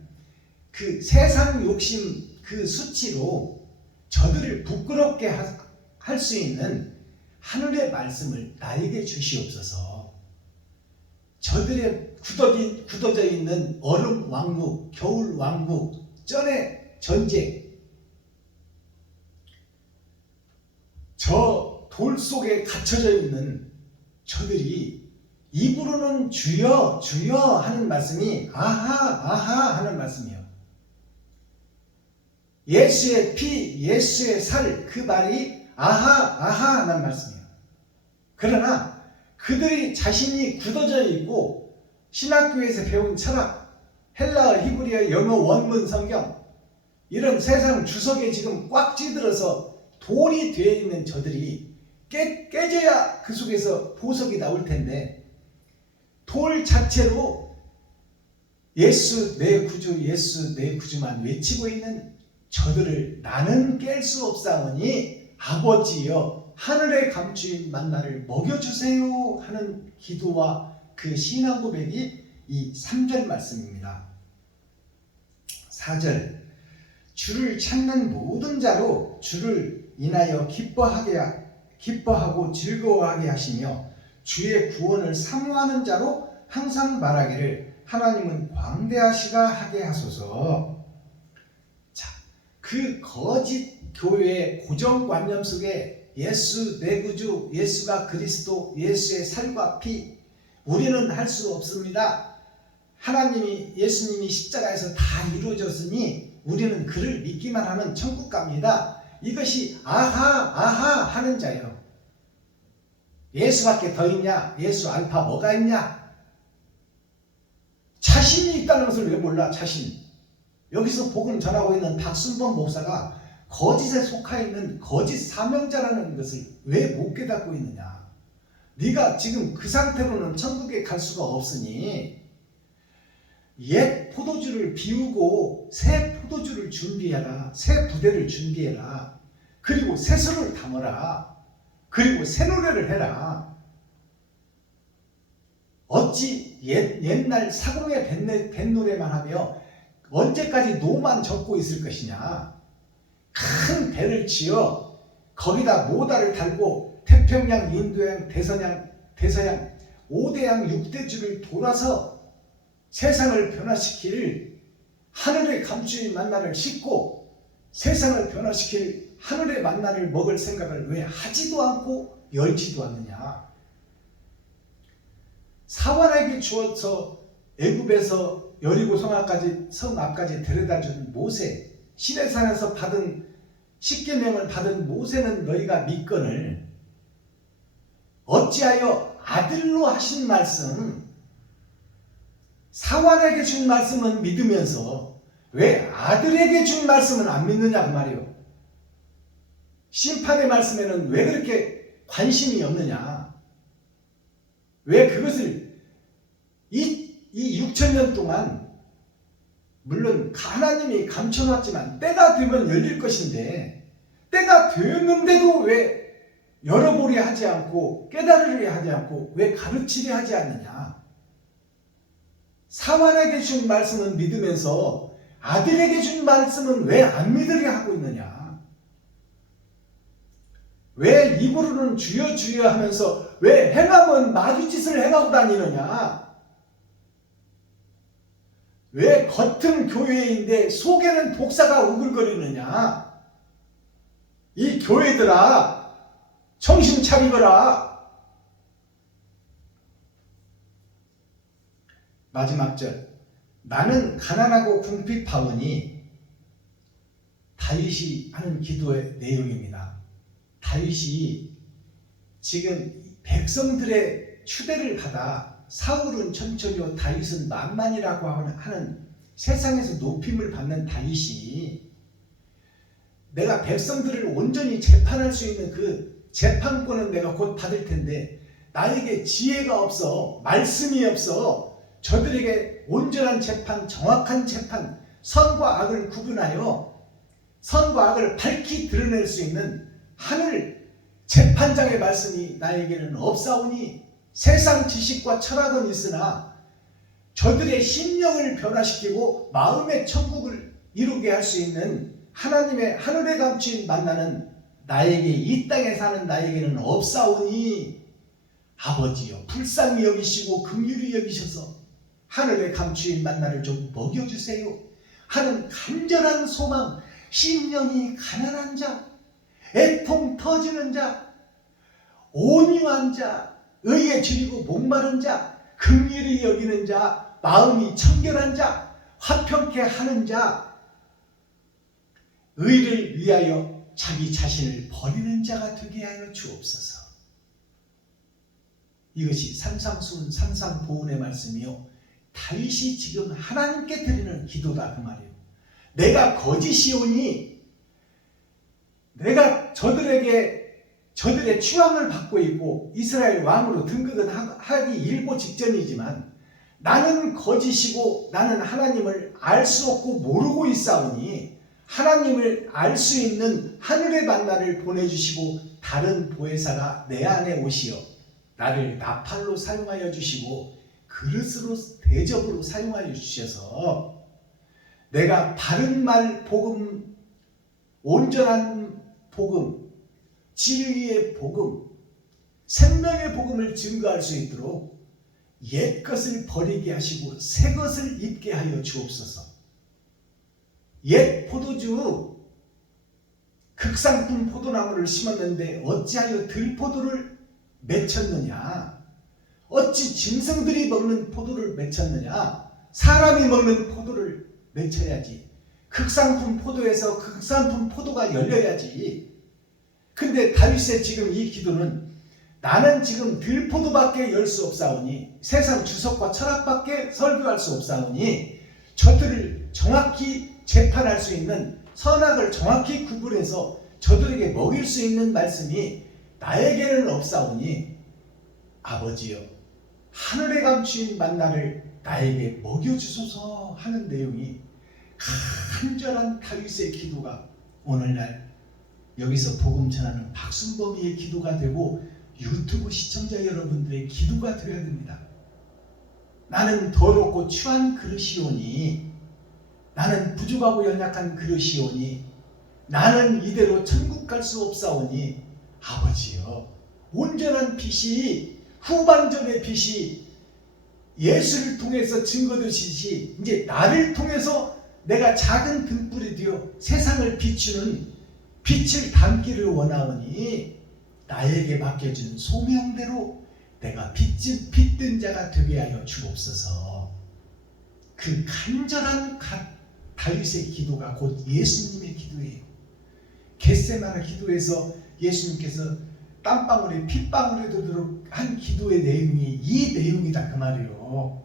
그 세상 욕심, 그 수치로 저들을 부끄럽게 할 수 있는 하늘의 말씀을 나에게 주시옵소서. 저들의 굳어져 있는 얼음 왕국, 겨울 왕국, 전의 전쟁, 저 돌 속에 갇혀져 있는 저들이 입으로는 주여 주여 하는 말씀이 아하 하는 말씀이에요. 예수의 피, 예수의 살, 그 말이 아하 하는 말씀이에요. 그러나 그들이 자신이 굳어져 있고 신학교에서 배운 철학, 헬라어, 히브리어, 영어 원문 성경, 이런 세상 주석에 지금 꽉 찌들어서 돌이 되어 있는 저들이 깨져야 그 속에서 보석이 나올 텐데, 돌 자체로 예수 내 구주, 예수 내 구주만 외치고 있는 저들을 나는 깰 수 없사오니 아버지여 하늘에 감추인 만나를 먹여주세요 하는 기도와 그 신앙 고백이 이 3절 말씀입니다. 4절 주를 찾는 모든 자로 주를 인하여 기뻐하고 즐거워하게 하시며 주의 구원을 사모하는 자로 항상 말하기를 하나님은 광대하시다 하게 하소서. 자, 그 거짓 교회의 고정관념 속에 예수 내 구주, 예수가 그리스도, 예수의 살과 피, 우리는 할 수 없습니다. 하나님이, 예수님이 십자가에서 다 이루어졌으니 우리는 그를 믿기만 하면 천국 갑니다. 이것이 아하 하는 자예요. 예수밖에 더 있냐? 예수 알파 뭐가 있냐? 자신이 있다는 것을 왜 몰라? 자신. 여기서 복음 전하고 있는 박순범 목사가 거짓에 속하 있는 거짓 사명자라는 것을 왜 못 깨닫고 있느냐? 네가 지금 그 상태로는 천국에 갈 수가 없으니 옛 포도주를 비우고 새 포도주를 준비해라. 새 부대를 준비해라. 그리고 새 술을 담아라. 그리고 새 노래를 해라. 어찌 옛날 사공의 뱃노래만 하며 언제까지 노만 젓고 있을 것이냐. 큰 배를 지어 거기다 모다를 달고 태평양, 인도양, 대서양 5대양 6대주를 돌아서 세상을 변화시킬 하늘의 감추인 만나를 싣고 세상을 변화시킬 하늘의 만나를 먹을 생각을 왜 하지도 않고 열지도 않느냐. 사환에게 주어서 애굽에서 여리고 성 앞까지 데려다준 모세, 시내산에서 받은 십계명을 받은 모세는 너희가 믿거늘 어찌하여 아들로 하신 말씀, 사환에게 준 말씀은 믿으면서 왜 아들에게 준 말씀은 안 믿느냐 그 말이에요. 심판의 말씀에는 왜 그렇게 관심이 없느냐. 왜 그것을 이 6,000년 동안 물론 하나님이 감춰놨지만 때가 되면 열릴 것인데 때가 되었는데도 왜 열어보려 하지 않고 깨달으려 하지 않고 왜 가르치려 하지 않느냐. 사환에게 준 말씀은 믿으면서 아들에게 준 말씀은 왜 안 믿으려 하고 있느냐? 왜 입으로는 주여 주여 하면서 왜 행함은 마귀짓을 행하고 다니느냐? 왜 겉은 교회인데 속에는 독사가 우글거리느냐? 이 교회들아, 정신 차리거라. 마지막 절, 나는 가난하고 궁핍하오니, 다윗이 하는 기도의 내용입니다. 다윗이 지금 백성들의 추대를 받아 사울은 천천히요 다윗은 만만이라고 하는 세상에서 높임을 받는 다윗이 내가 백성들을 온전히 재판할 수 있는 그 재판권은 내가 곧 받을 텐데 나에게 지혜가 없어, 말씀이 없어, 저들에게 온전한 재판, 정확한 재판, 선과 악을 구분하여 선과 악을 밝히 드러낼 수 있는 하늘 재판장의 말씀이 나에게는 없사오니, 세상 지식과 철학은 있으나 저들의 심령을 변화시키고 마음의 천국을 이루게 할 수 있는 하나님의 하늘에 감추인 만나는 나에게, 이 땅에 사는 나에게는 없사오니, 아버지여 불쌍히 여기시고 긍휼히 여기셔서 하늘에 감추인 만나를 좀 먹여주세요 하는 간절한 소망, 심령이 가난한 자, 애통 터지는 자, 온유한 자, 의에 줄이고 목마른 자, 긍휼히 여기는 자, 마음이 청결한 자, 화평케 하는 자, 의를 위하여 자기 자신을 버리는 자가 되게 하여 주옵소서. 이것이 산상수훈 산상보훈의 말씀이요, 다윗이 지금 하나님께 드리는 기도다 그 말이에요. 내가 거짓이오니, 내가 저들의 추앙을 받고 있고 이스라엘 왕으로 등극은 하기 일보 직전이지만 나는 거짓이고 나는 하나님을 알 수 없고 모르고 있사오니, 하나님을 알 수 있는 하늘의 만나를 보내주시고 다른 보혜사가 내 안에 오시어 나를 나팔로 사용하여 주시고 그릇으로 대접으로 사용하여 주셔서 내가 바른 말 복음, 온전한 복음, 진리의 복음, 생명의 복음을 증거할 수 있도록 옛 것을 버리게 하시고 새 것을 입게 하여 주옵소서. 옛 포도주, 극상품 포도나무를 심었는데 어찌하여 들포도를 맺혔느냐? 어찌 짐승들이 먹는 포도를 맺혔느냐? 사람이 먹는 포도를 맺혀야지. 극상품 포도에서 극상품 포도가 열려야지. 근데 다윗의 지금 이 기도는 나는 지금 들포도밖에 열 수 없사오니, 세상 주석과 철학밖에 설교할 수 없사오니, 저들을 정확히 재판할 수 있는, 선악을 정확히 구분해서 저들에게 먹일 수 있는 말씀이 나에게는 없사오니, 아버지여 하늘에 감추인 만나를 나에게 먹여주소서 하는 내용이 간절한 다윗의 기도가 오늘날 여기서 복음 전하는 박순범이의 기도가 되고 유튜브 시청자 여러분들의 기도가 되어야 됩니다. 나는 더럽고 추한 그릇이오니, 나는 부족하고 연약한 그릇이오니, 나는 이대로 천국 갈 수 없사오니, 아버지여 온전한 빛이, 후반전의 빛이 예수를 통해서 증거되시듯이 이제 나를 통해서 내가 작은 등불이 되어 세상을 비추는 빛을 담기를 원하오니, 나에게 맡겨준 소명대로 내가 빛든 자가 되게 하여 주옵소서. 그 간절한 다윗의 기도가 곧 예수님의 기도예요. 겟세마네 기도에서 예수님께서 땀방울에 핏방울에 되도록 한 기도의 내용이 이 내용이다 그 말이에요.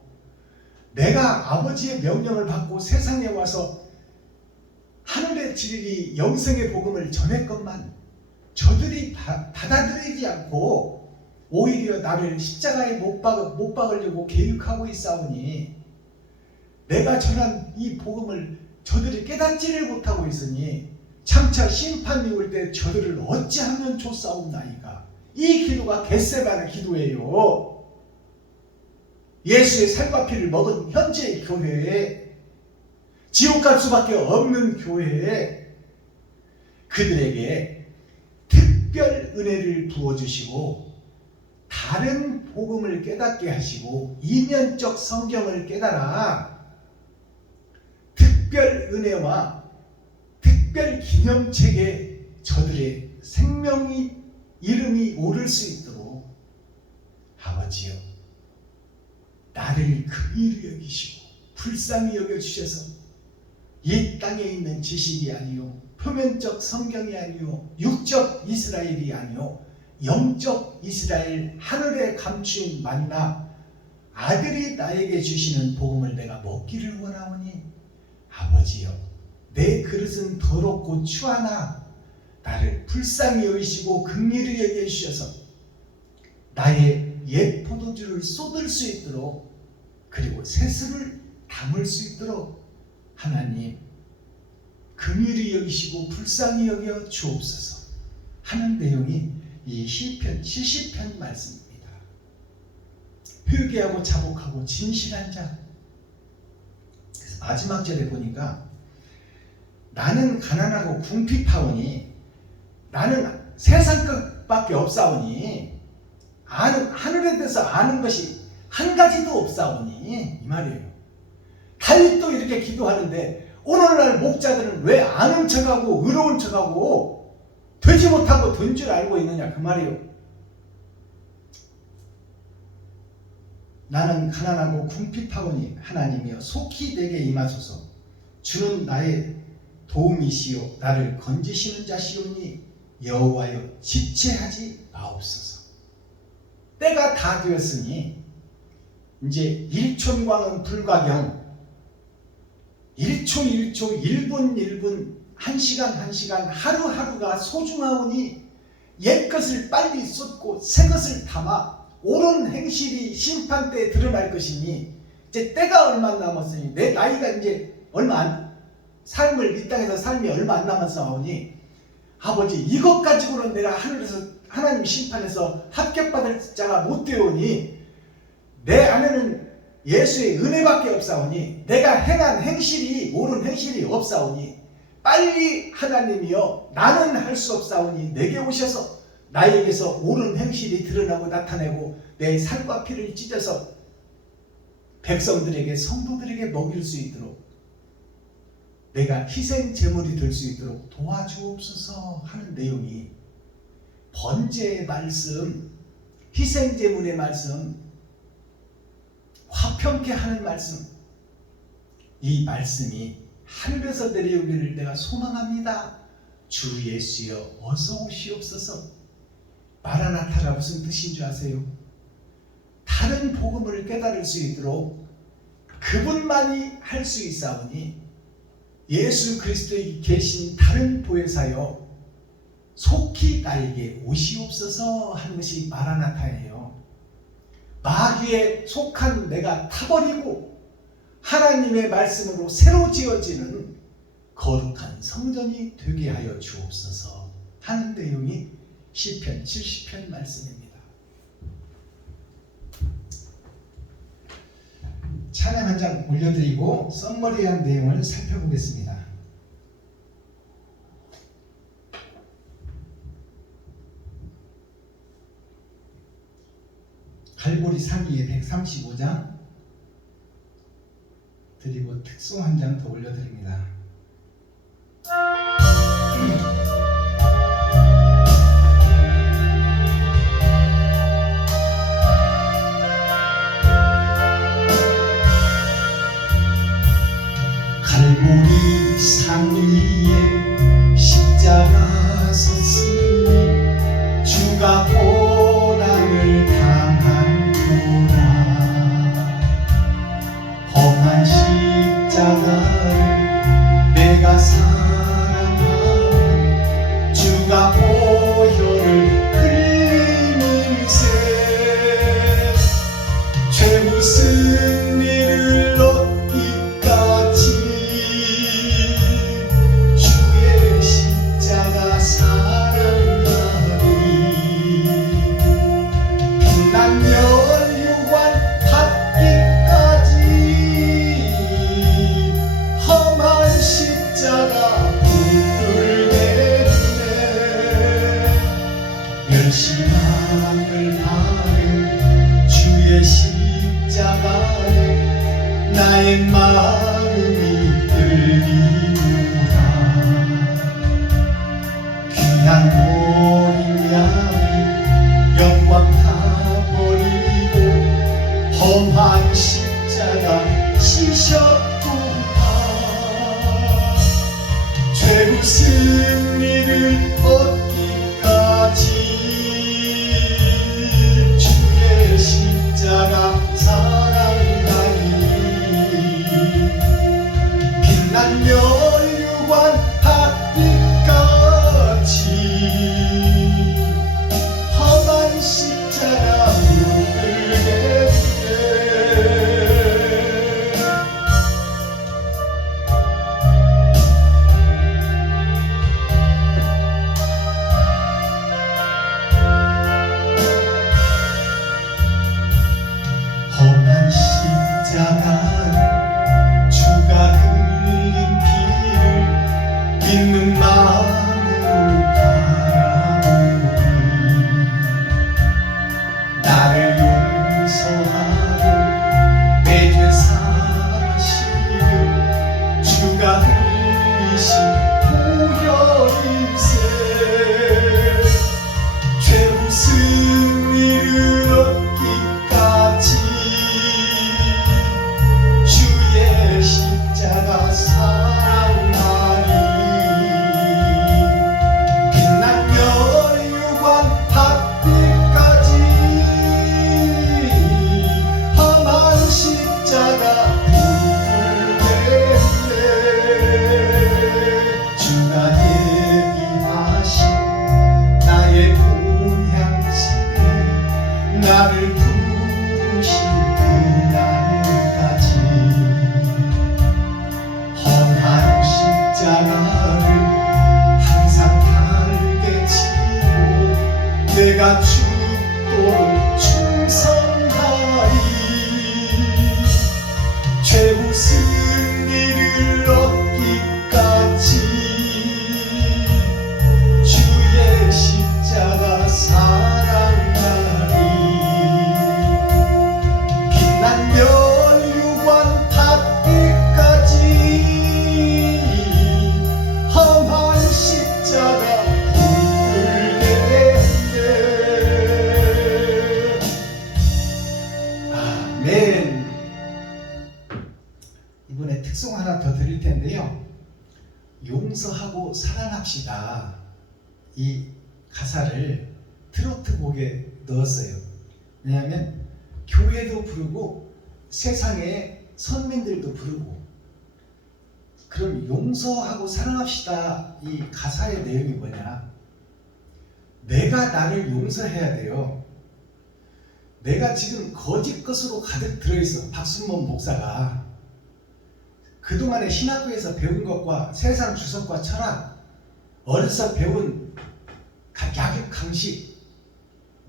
내가 아버지의 명령을 받고 세상에 와서 하늘의 진리 영생의 복음을 전했건만 저들이 받아들이지 않고 오히려 나를 십자가에 못 박으려고 계획하고 있사오니, 내가 전한 이 복음을 저들이 깨닫지를 못하고 있으니 장차 심판이 올 때 저들을 어찌하면 좋사옵나이까. 이 기도가 겟세마네 기도예요. 예수의 살과 피를 먹은 현재의 교회에 지옥 갈 수밖에 없는 교회에 그들에게 특별 은혜를 부어주시고 다른 복음을 깨닫게 하시고 이면적 성경을 깨달아 특별 은혜와 특별 기념책에 저들의 생명이 이름이 오를 수 있도록 아버지여 나를 긍휼히 여기시고 불쌍히 여겨주셔서 이 땅에 있는 지식이 아니요 표면적 성경이 아니요 육적 이스라엘이 아니요 영적 이스라엘 하늘에 감추인 만나 아들이 나에게 주시는 복음을 내가 먹기를 원하오니 아버지여 내 그릇은 더럽고 추하나 나를 불쌍히 여기시고 긍휼히 여겨주셔서 나의 옛 포도주를 쏟을 수 있도록 그리고 새술을 담을 수 있도록 하나님 긍휼히 여기시고 불쌍히 여겨 주옵소서 하는 내용이 이 시편 70편 말씀입니다. 회개하고 자복하고 진실한 자. 그래서 마지막 절에 보니까 나는 가난하고 궁핍하오니 나는 세상 것밖에 없사오니 하늘에 대해서 아는 것이 한 가지도 없사오니 이 말이에요. 다윗도 이렇게 기도하는데 오늘날 목자들은 왜 아는 척하고 의로운 척하고 되지 못하고 된 줄 알고 있느냐 그 말이에요. 나는 가난하고 궁핍하오니 하나님이여 속히 내게 임하소서. 주는 나의 도움이시요 나를 건지시는 자시오니 여호와여 지체하지 마옵소서. 때가 다 되었으니 이제 일촌광은 불가경 1초 1초 1분 1분 1시간 1시간 하루하루가 소중하오니 옛것을 빨리 쏟고 새것을 담아 옳은 행실이 심판때에 드러날 것이니 이제 때가 얼마 안 남았으니 내 나이가 이제 삶을 이 땅에서 삶이 얼마 안 남아서 나오니 아버지 이것 가지고는 내가 하늘에서 하나님 심판에서 합격받을 자가 못 되오니 내 안에는 예수의 은혜밖에 없사오니 내가 행한 행실이 옳은 행실이 없사오니 빨리 하나님이여 나는 할 수 없사오니 내게 오셔서 나에게서 옳은 행실이 드러나고 나타내고 내 살과 피를 찢어서 백성들에게 성도들에게 먹일 수 있도록 내가 희생 제물이 될 수 있도록 도와주옵소서 하는 내용이 번제의 말씀, 희생 제물의 말씀, 화평케 하는 말씀, 이 말씀이 하늘에서 내려오기를 내가 소망합니다. 주 예수여 어서 오시옵소서. 마라나타가 무슨 뜻인 줄 아세요? 다른 복음을 깨달을 수 있도록 그분만이 할 수 있사오니 예수 그리스도에 계신 다른 보혜사여 속히 나에게 오시옵소서 하는 것이 마라나타예요. 마귀에 속한 내가 타버리고 하나님의 말씀으로 새로 지어지는 거룩한 성전이 되게 하여 주옵소서 하는 내용이 시편 70편 말씀입니다. 찬양 한 장 올려드리고 썸머리한 내용을 살펴보겠습니다. 갈보리 3기의 135장 드리고 특송 한 장 더 올려드립니다. 갈보리 산 위에 십자가 섰으니 주가 고난을 당한구나. 험한 십자가를 내가 사랑하면 주가 보혈을 흘리는새 최후 승리를 얻기까지 십자가에 나의 마음이 떨리노라. 귀한 어린 양이 영광 다 버리고 험한 십자가 지셨구나. 최후 승리를 얻기까지 주의 십자가 사랑하니 빛난 면류관 핫빛같이 험한 십자가 물들게 험한 십자가를 주가 흘린 피를 믿는 마음으로 바라보니 나를 용서하고 내 죄 사하시는 주가 흘리신 보혈일세. 최후 승리를 얻기까지 주의 십자가 사랑하니 빛난 면류관 핫빛까지 험한 십자가 물들겠네. 주가 예비하신 나의 본향집에 나를 부르실 그날까지 험한 십자가를 항상 달게 지고 내가 죽도록 충성하리. 최후 승리를 얻기까지 주의 십자가 사랑하리. 빛난 면류관 핫빛까지 험한 십자가 물들겠네. 아멘. 이번에 특송 하나 더 드릴 텐데요. 용서하고 사랑합시다. 이 가사를 트로트 곡에 넣었어요. 왜냐하면 교회도 부르고 세상의 선민들도 부르고. 그럼 용서하고 사랑합시다. 이 가사의 내용이 뭐냐? 내가 나를 용서해야 돼요. 내가 지금 거짓 것으로 가득 들어있어. 박순범 목사가 그동안에 신학교에서 배운 것과 세상 주석과 철학, 어려서 배운 약육 강식,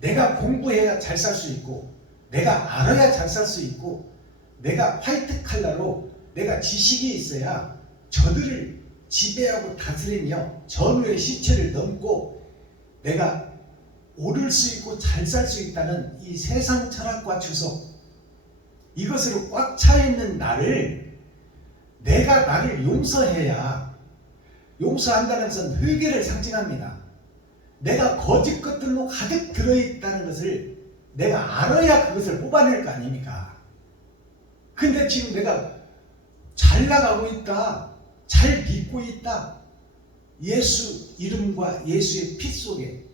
내가 공부해야 잘 살 수 있고, 내가 알아야 잘 살 수 있고, 내가 화이트 칼라로 내가 지식이 있어야 저들을 지배하고 다스리며 전우의 시체를 넘고 내가 오를 수 있고 잘 살 수 있다는 이 세상 철학과 주석, 이것으로 꽉 차 있는 나를, 내가 나를 용서해야, 용서한다는 것은 회개를 상징합니다. 내가 거짓 것들로 가득 들어있다는 것을 내가 알아야 그것을 뽑아낼 거 아닙니까? 근데 지금 내가 잘 나가고 있다, 잘 믿고 있다, 예수 이름과 예수의 피 속에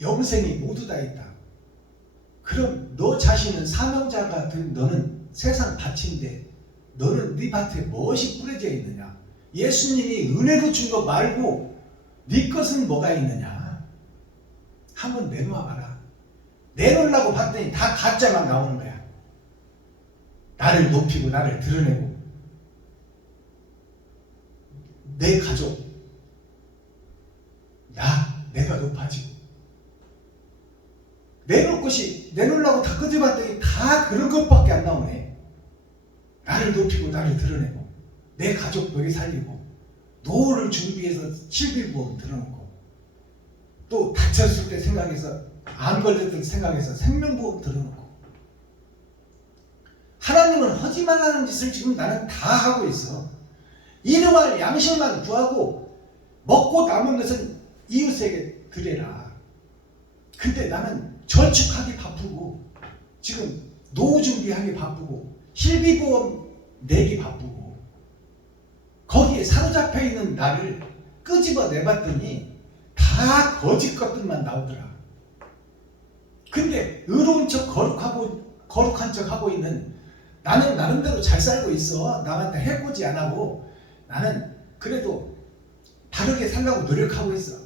영생이 모두 다 있다. 그럼 너 자신은 사명자가 된 너는 세상 밭인데 너는 네 밭에 무엇이 뿌려져 있느냐? 예수님이 은혜로 준 거 말고 네 것은 뭐가 있느냐? 한번 내놓아 봐라. 내놓으려고 봤더니 다 가짜만 나오는 거야. 나를 높이고 나를 드러내고 내 가족, 내가 높아지고, 내놓을 것이, 내놓으려고 다 끄집었더니 다 그런 것밖에 안 나오네. 나를 높이고 나를 드러내고 내 가족 먹이 살리고 노후를 준비해서 실비보험 들어놓고 또 다쳤을 때 생각해서 안 걸렸을 생각해서 생명보험 들어놓고. 하나님은 하지 말라는 짓을 지금 나는 다 하고 있어. 일용할 양식만 구하고 먹고 남은 것은 이웃에게 드려라. 근데 나는 저축하기 바쁘고 지금 노후 준비하기 바쁘고 실비보험 내기 바쁘고 거기에 사로잡혀 있는 나를 끄집어 내봤더니 다 거짓 것들만 나오더라. 근데 의로운 척 거룩한 척 하고 있는 나는 나름대로 잘 살고 있어. 남한테 해코지 안 하고 나는 그래도 바르게 살려고 노력하고 있어.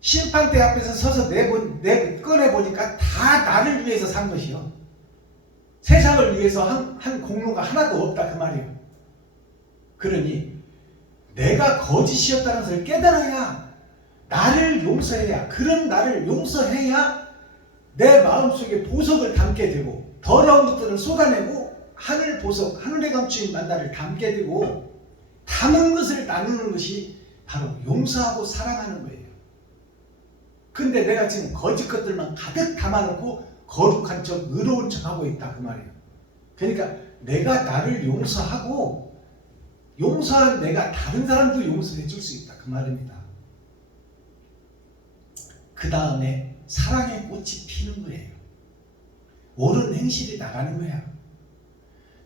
심판대 앞에서 서서 꺼내보니까 다 나를 위해서 산 것이요. 세상을 위해서 한 공로가 하나도 없다 그 말이에요. 그러니 내가 거짓이었다는 것을 깨달아야 나를 용서해야 그런 나를 용서해야 내 마음속에 보석을 담게 되고 더러운 것들을 쏟아내고 하늘 보석, 하늘에 감추인 만나를 담게 되고 담은 것을 나누는 것이 바로 용서하고 사랑하는 거예요. 근데 내가 지금 거짓 것들만 가득 담아놓고 거룩한 척, 의로운 척 하고 있다 그 말이에요. 그러니까 내가 나를 용서하고 용서한 내가 다른 사람도 용서해 줄 수 있다 그 말입니다. 그 다음에 사랑의 꽃이 피는 거예요. 옳은 행실이 나가는 거야.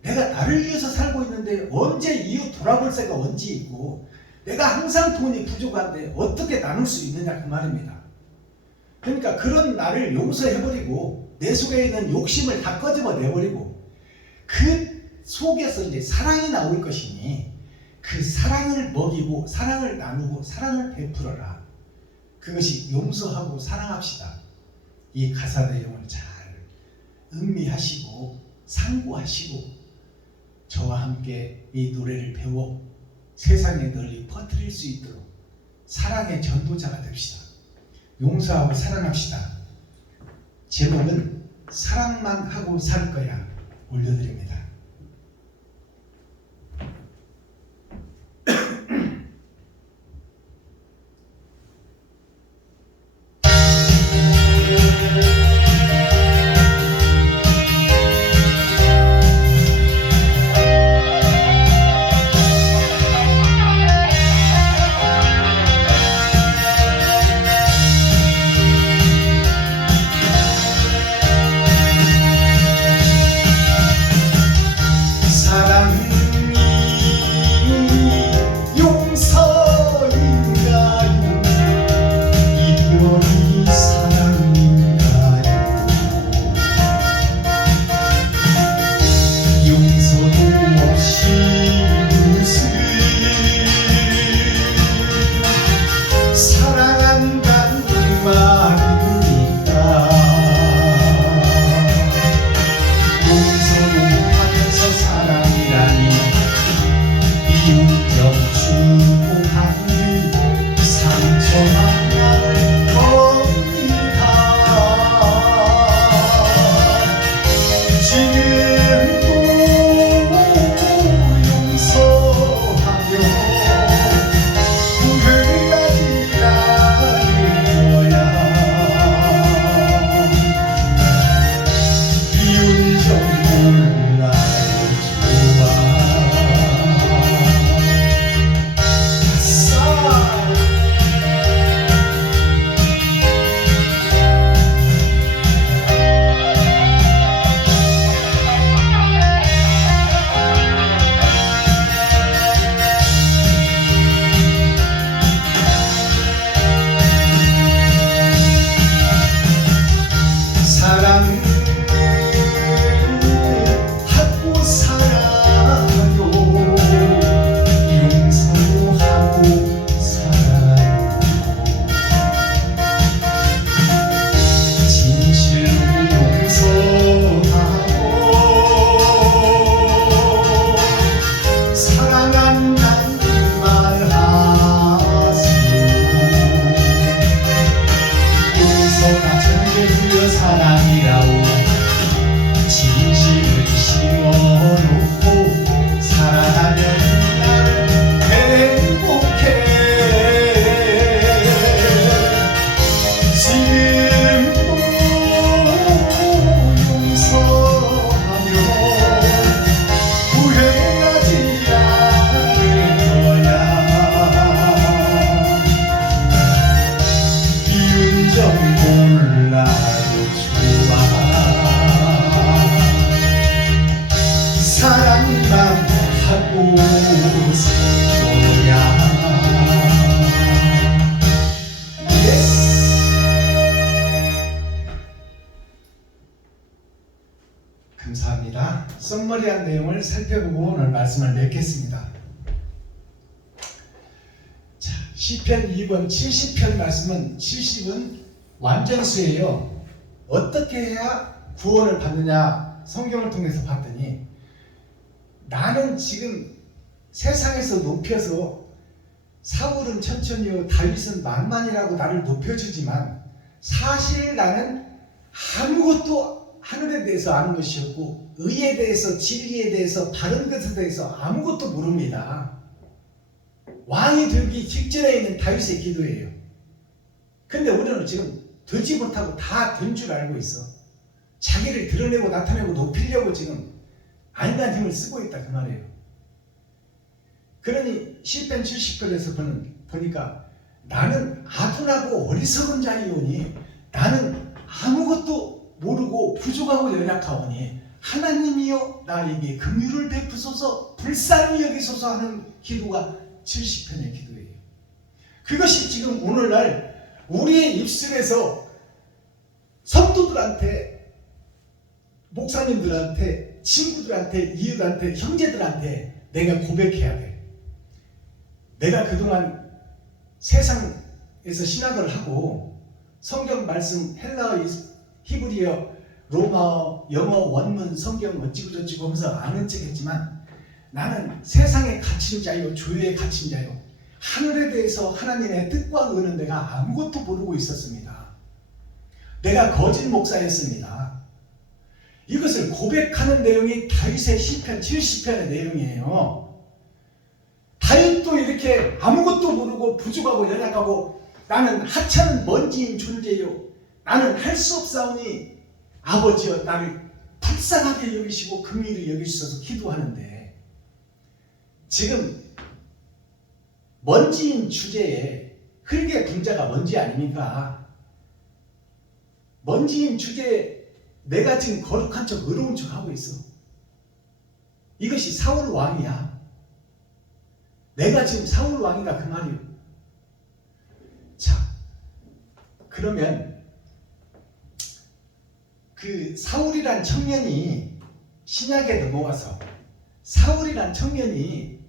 내가 나를 위해서 살고 있는데 언제 이웃 돌아볼 새가 언제 있고 내가 항상 돈이 부족한데 어떻게 나눌 수 있느냐 그 말입니다. 그러니까 그런 나를 용서해버리고 내 속에 있는 욕심을 다 꺼집어 내버리고 그 속에서 이제 사랑이 나올 것이니 그 사랑을 먹이고 사랑을 나누고 사랑을 베풀어라. 그것이 용서하고 사랑합시다. 이 가사 내용을 잘 음미하시고 상고하시고 저와 함께 이 노래를 배워 세상에 널리 퍼뜨릴 수 있도록 사랑의 전도자가 됩시다. 용서하고 사랑합시다. 제목은 사랑만 하고 살 거야 올려드립니다. 감사합니다. 썸머리한 내용을 살펴보고 오늘 말씀을 맺겠습니다. 자, 시편 2번 70편 말씀은 70은 완전수예요. 어떻게 해야 구원을 받느냐 성경을 통해서 봤더니 나는 지금 세상에서 높여서 사울은 천천히요 다윗은 만만이라고 나를 높여주지만 사실 나는 아무것도 하늘에 대해서 아는 것이 없고 의에 대해서 진리에 대해서 바른 것에 대해서 아무것도 모릅니다. 왕이 되기 직전에 있는 다윗의 기도예요. 근데 우리는 지금 되지 못하고 다 된 줄 알고 있어. 자기를 드러내고 나타내고 높이려고 지금 안일한 힘을 쓰고 있다 그 말이에요. 그러니 시편 70편에서 보니까 나는 아둔하고 어리석은 자이오니 나는 아무것도 모르고 부족하고 연약하오니 하나님이여 나에게 긍휼을 베푸소서 불쌍히 여기소서 하는 기도가 70편의 기도예요. 그것이 지금 오늘날 우리의 입술에서 성도들한테 목사님들한테 친구들한테 이웃한테 형제들한테 내가 고백해야 돼. 내가 그동안 세상에서 신학을 하고 성경 말씀 헬라어 히브리어 로마어 영어 원문 성경 어찌고 저찌고 하면서 아는 척 했지만 나는 세상에 갇힌 자요 조유에 갇힌 자요 하늘에 대해서 하나님의 뜻과 의는 내가 아무것도 모르고 있었습니다. 내가 거짓 목사였습니다. 이것을 고백하는 내용이 다윗의 시편 70편의 내용이에요. 다윗도 이렇게 아무것도 모르고 부족하고 연약하고 나는 하찮은 먼지인 존재요 나는 할 수 없사오니 아버지여 나를 불쌍하게 여기시고 긍휼히 여기시소서 기도하는데 지금 먼지인 주제에 흙의 분자가 먼지 아닙니까? 먼지인 주제에 내가 지금 거룩한 척 의로운 척 하고 있어. 이것이 사울 왕이야. 내가 지금 사울 왕이다 그 말이에요. 자, 그러면 그 사울이란 청년이 신약에 넘어와서 사울이란 청년이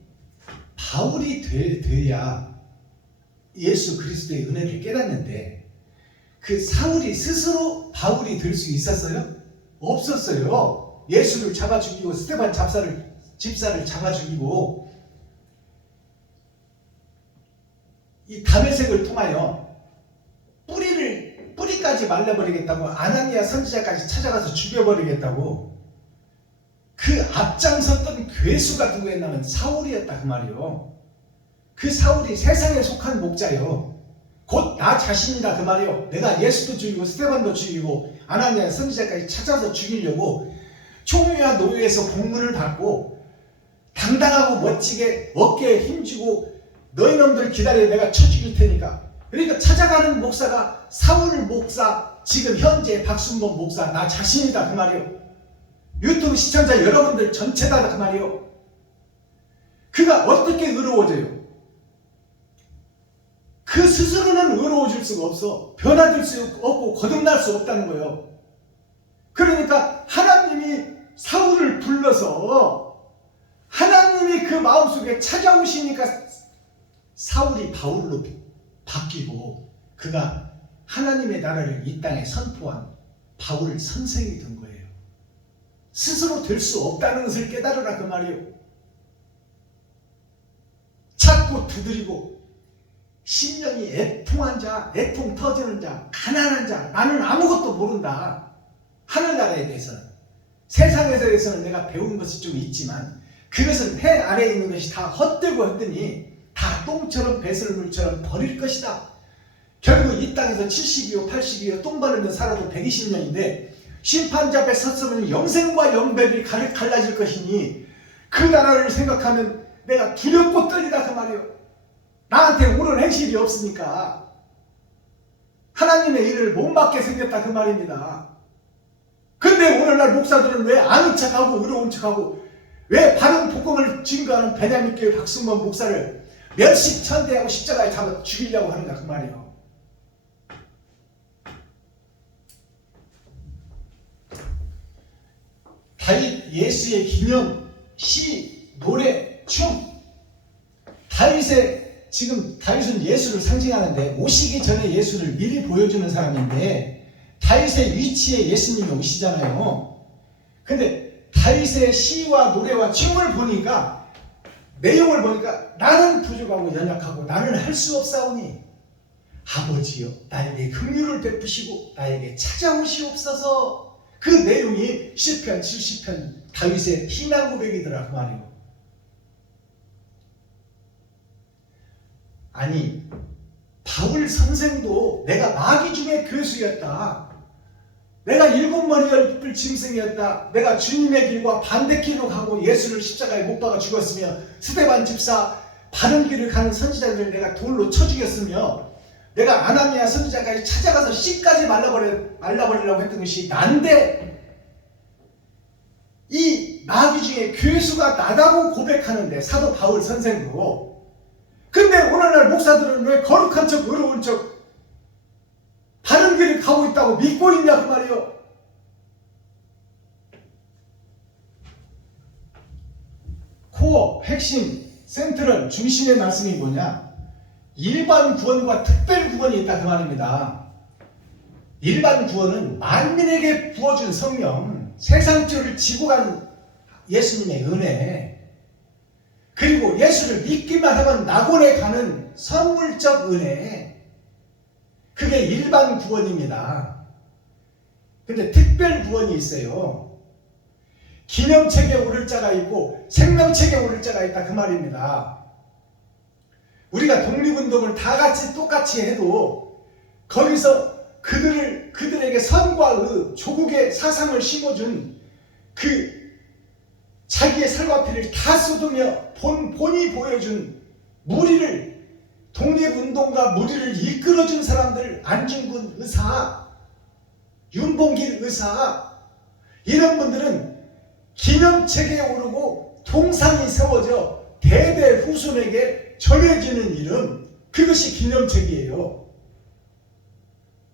바울이 돼야 예수 그리스도의 은혜를 깨닫는데 그 사울이 스스로 바울이 될 수 있었어요? 없었어요. 예수를 잡아 죽이고 스데반 집사를 잡아 죽이고 이 다메섹을 통하여 뿌리까지 말려버리겠다고 아나니아 선지자까지 찾아가서 죽여버리겠다고 그 앞장섰던 괴수가 누구였냐면 사울이었다 그 말이요. 그 사울이 세상에 속한 목자요. 곧 나 자신이다 그 말이요. 내가 예수도 죽이고 스데반도 죽이고 아나니아 선지자까지 찾아서 죽이려고 총회와 노예에서 공문을 받고 당당하고 멋지게 어깨에 힘주고 너희 놈들 기다려 내가 쳐 죽일 테니까. 그러니까 찾아가는 목사가 사울 목사 지금 현재 박순범 목사 나 자신이다 그 말이요. 유튜브 시청자 여러분들 전체다 그 말이요. 그가 어떻게 의로워져요? 그 스스로는 의로워질 수가 없어. 변화될 수 없고 거듭날 수 없다는 거예요. 그러니까 하나님이 사울을 불러서 하나님이 그 마음속에 찾아오시니까 사울이 바울로 바뀌고 그가 하나님의 나라를 이 땅에 선포한 바울 선생이 된 거예요. 스스로 될 수 없다는 것을 깨달으라 그 말이에요. 찾고 두드리고 심령이 애통한 자, 애통 터지는 자, 가난한 자, 나는 아무것도 모른다. 하늘나라에 대해서는 세상에서는 내가 배운 것이 좀 있지만 그것은 해 아래에 있는 것이 다 헛되고 했더니 다 똥처럼 배설물처럼 버릴 것이다. 결국 이 땅에서 70이요 80이요 똥 바르며 살아도 120년인데 심판자 앞에 섰으면 영생과 영별이 갈라질 것이니 그 나라를 생각하면 내가 두렵고 떨리다 그 말이에요. 나한테 옳은 행실이 없으니까 하나님의 일을 못 맡게 생겼다 그 말입니다. 근데 오늘날 목사들은 왜 아는 척하고 의로운 척하고 왜 바른 복음을 증거하는 베냐민 교회 박순범 목사를 멸시천대하고 십자가에 잡아 죽이려고 하는가 그 말이에요. 다윗 예수의 기념, 시, 노래, 춤. 지금 다윗은 예수를 상징하는데 오시기 전에 예수를 미리 보여주는 사람인데 다윗의 위치에 예수님이 오시잖아요. 근데 다윗의 시와 노래와 춤을 보니까 내용을 보니까 나는 부족하고 연약하고 나는 할 수 없사오니 아버지여 나에게 긍휼을 베푸시고 나에게 찾아오시옵소서. 그 내용이 시편 70편 다윗의 희망 고백이더라 그 말이에요. 아니 바울 선생도 내가 마귀 중에 교수였다. 내가 7머리 10뿔 짐승이었다. 내가 주님의 길과 반대길로 가고 예수를 십자가에 못 박아 죽었으며 스데반 집사 바른 길을 가는 선지자들을 내가 돌로 쳐 죽였으며 내가 아나니아 선지자까지 찾아가서 씨까지 말라버리려고 했던 것이 난데 이 마귀 중에 괴수가 나다고 고백하는데 사도 바울 선생도. 근데 오늘날 목사들은 왜 거룩한 척 의로운 척 바른 길을 가고 있다고 믿고 있냐 그 말이요. 코어, 핵심, 센트럴, 중심의 말씀이 뭐냐? 일반 구원과 특별 구원이 있다 그 말입니다. 일반 구원은 만민에게 부어준 성령, 세상죄를 지고 간 예수님의 은혜, 그리고 예수를 믿기만 하면 낙원에 가는 선물적 은혜, 그게 일반 구원입니다. 근데 특별 구원이 있어요. 기념책에 오를 자가 있고 생명책에 오를 자가 있다 그 말입니다. 우리가 독립운동을 다 같이 똑같이 해도 거기서 그들에게 선과 의, 조국의 사상을 심어준 그 자기의 살과 피를 다 쏟으며 본이 보여준 무리를, 독립운동가 무리를 이끌어준 사람들, 안중근 의사, 윤봉길 의사, 이런 분들은 기념책에 오르고 동상이 세워져 대대 후손에게 전해지는 이름, 그것이 기념책이에요.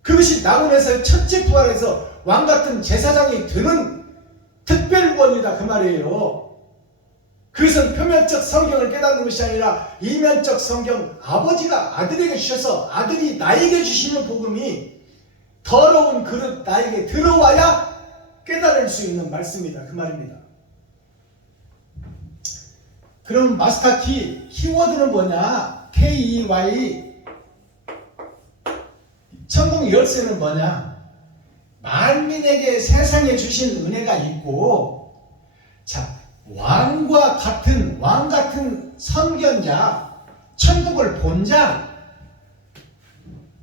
그것이 낙원에서 첫째 부활해서 왕같은 제사장이 되는 특별구원이다 그 말이에요. 그것은 표면적 성경을 깨닫는 것이 아니라 이면적 성경, 아버지가 아들에게 주셔서 아들이 나에게 주시는 복음이 더러운 그릇 나에게 들어와야 깨달을 수 있는 말씀이다 그 말입니다. 그럼 마스터 키워드는 뭐냐? KEY. 천국 열쇠는 뭐냐? 만민에게 세상에 주신 은혜가 있고, 자, 왕 같은 선견자, 천국을 본 자.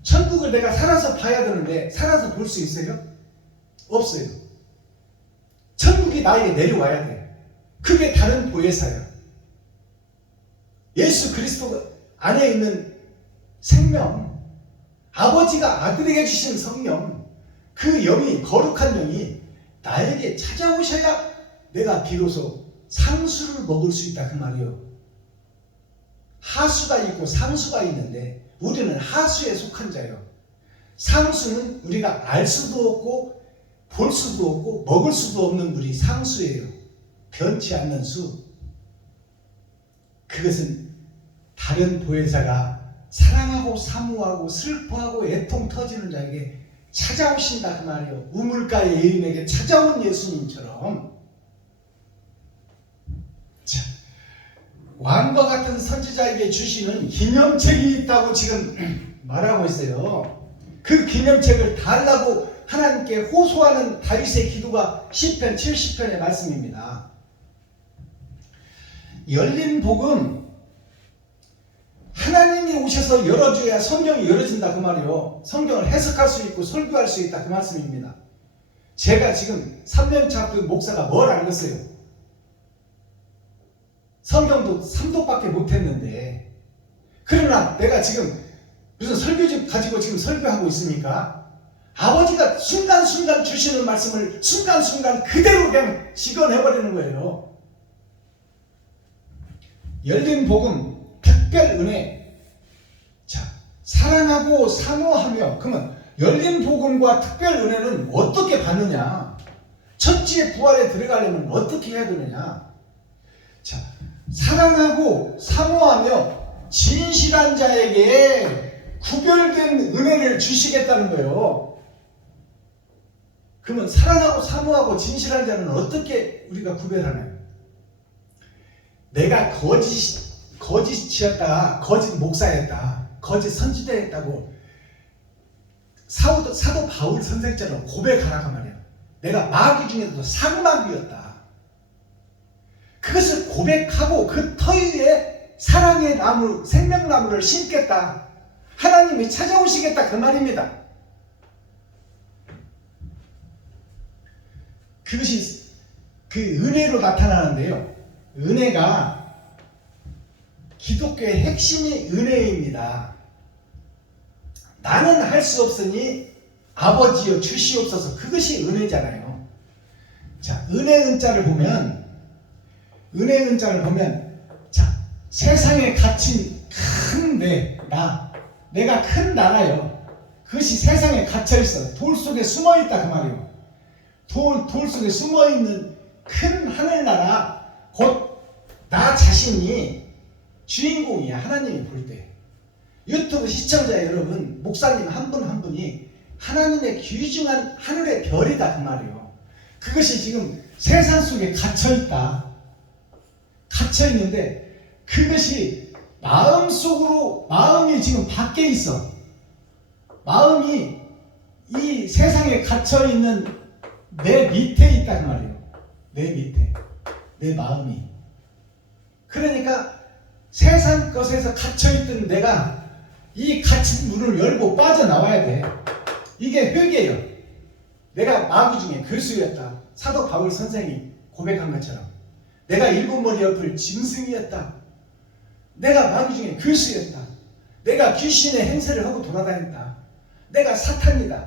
천국을 내가 살아서 봐야 되는데 살아서 볼 수 있어요? 없어요. 천국이 나에게 내려와야 돼. 그게 다른 보혜사야. 예수 그리스도 안에 있는 생명, 아버지가 아들에게 주신 성령, 그 영이, 거룩한 영이 나에게 찾아오셔야 내가 비로소 상수를 먹을 수 있다 그 말이요. 하수가 있고 상수가 있는데 우리는 하수에 속한 자요. 상수는 우리가 알 수도 없고 볼 수도 없고 먹을 수도 없는 물이 상수예요. 변치 않는 수. 그것은 다른 보혜사가 사랑하고 사모하고 슬퍼하고 애통 터지는 자에게 찾아오신다 그 말이에요. 우물가의 예인에게 찾아온 예수님처럼. 자, 왕과 같은 선지자에게 주시는 기념책이 있다고 지금 말하고 있어요. 그 기념책을 달라고 하나님께 호소하는 다윗의 기도가 시편 70편의 말씀입니다. 열린 복음, 하나님이 오셔서 열어줘야 성경이 열어진다 그 말이요. 성경을 해석할 수 있고 설교할 수 있다 그 말씀입니다. 제가 지금 3년차 학교 목사가 뭘 알겠어요? 성경도 3독밖에 못했는데, 그러나 내가 지금 무슨 설교집 가지고 지금 설교하고 있으니까 아버지가 순간순간 주시는 말씀을 순간순간 그대로 그냥 직언해버리는 거예요. 열린 복음, 특별 은혜. 자, 사랑하고 사모하며, 그러면 열린 복음과 특별 은혜는 어떻게 받느냐? 천지의 부활에 들어가려면 어떻게 해야 되느냐? 자, 사랑하고 사모하며 진실한 자에게 구별된 은혜를 주시겠다는 거예요. 그러면 사랑하고 사모하고 진실한 자는 어떻게 우리가 구별하나요? 내가 거짓이었다, 거짓 목사였다, 거짓 선지자였다고 사도 바울 선생처럼 고백하라고 말이야. 내가 마귀 중에서도 상마귀였다. 그것을 고백하고 그 터 위에 사랑의 나무, 생명나무를 심겠다. 하나님이 찾아오시겠다 그 말입니다. 그것이 그 은혜로 나타나는데요. 은혜가 기독교의 핵심이 은혜입니다. 나는 할 수 없으니 아버지여 주시옵소서. 그것이 은혜잖아요. 자, 은혜 은자를 보면 자, 세상에 갇힌 큰 내가 큰 나라요. 그것이 세상에 갇혀 있어. 돌 속에 숨어 있다 그 말이에요. 돌 속에 숨어 있는 큰 하늘나라, 곧 나 자신이 주인공이야. 하나님이 볼 때. 유튜브 시청자 여러분, 목사님 한 분 한 분이 하나님의 귀중한 하늘의 별이다 그 말이에요. 그것이 지금 세상 속에 갇혀있다. 갇혀있는데 그것이 마음이 지금 밖에 있어. 마음이 이 세상에 갇혀있는 내 밑에 있다 그 말이에요. 내 밑에, 내 마음이. 그러니까 세상 것에서 갇혀있던 내가 이 갇힌 문을 열고 빠져나와야 돼. 이게 회개예요. 내가 마귀 중에 괴수였다. 사도 바울 선생이 고백한 것처럼 내가 일곱 머리 옆을 짐승이었다. 내가 마귀 중에 괴수였다. 내가 귀신의 행세를 하고 돌아다녔다. 내가 사탄이다.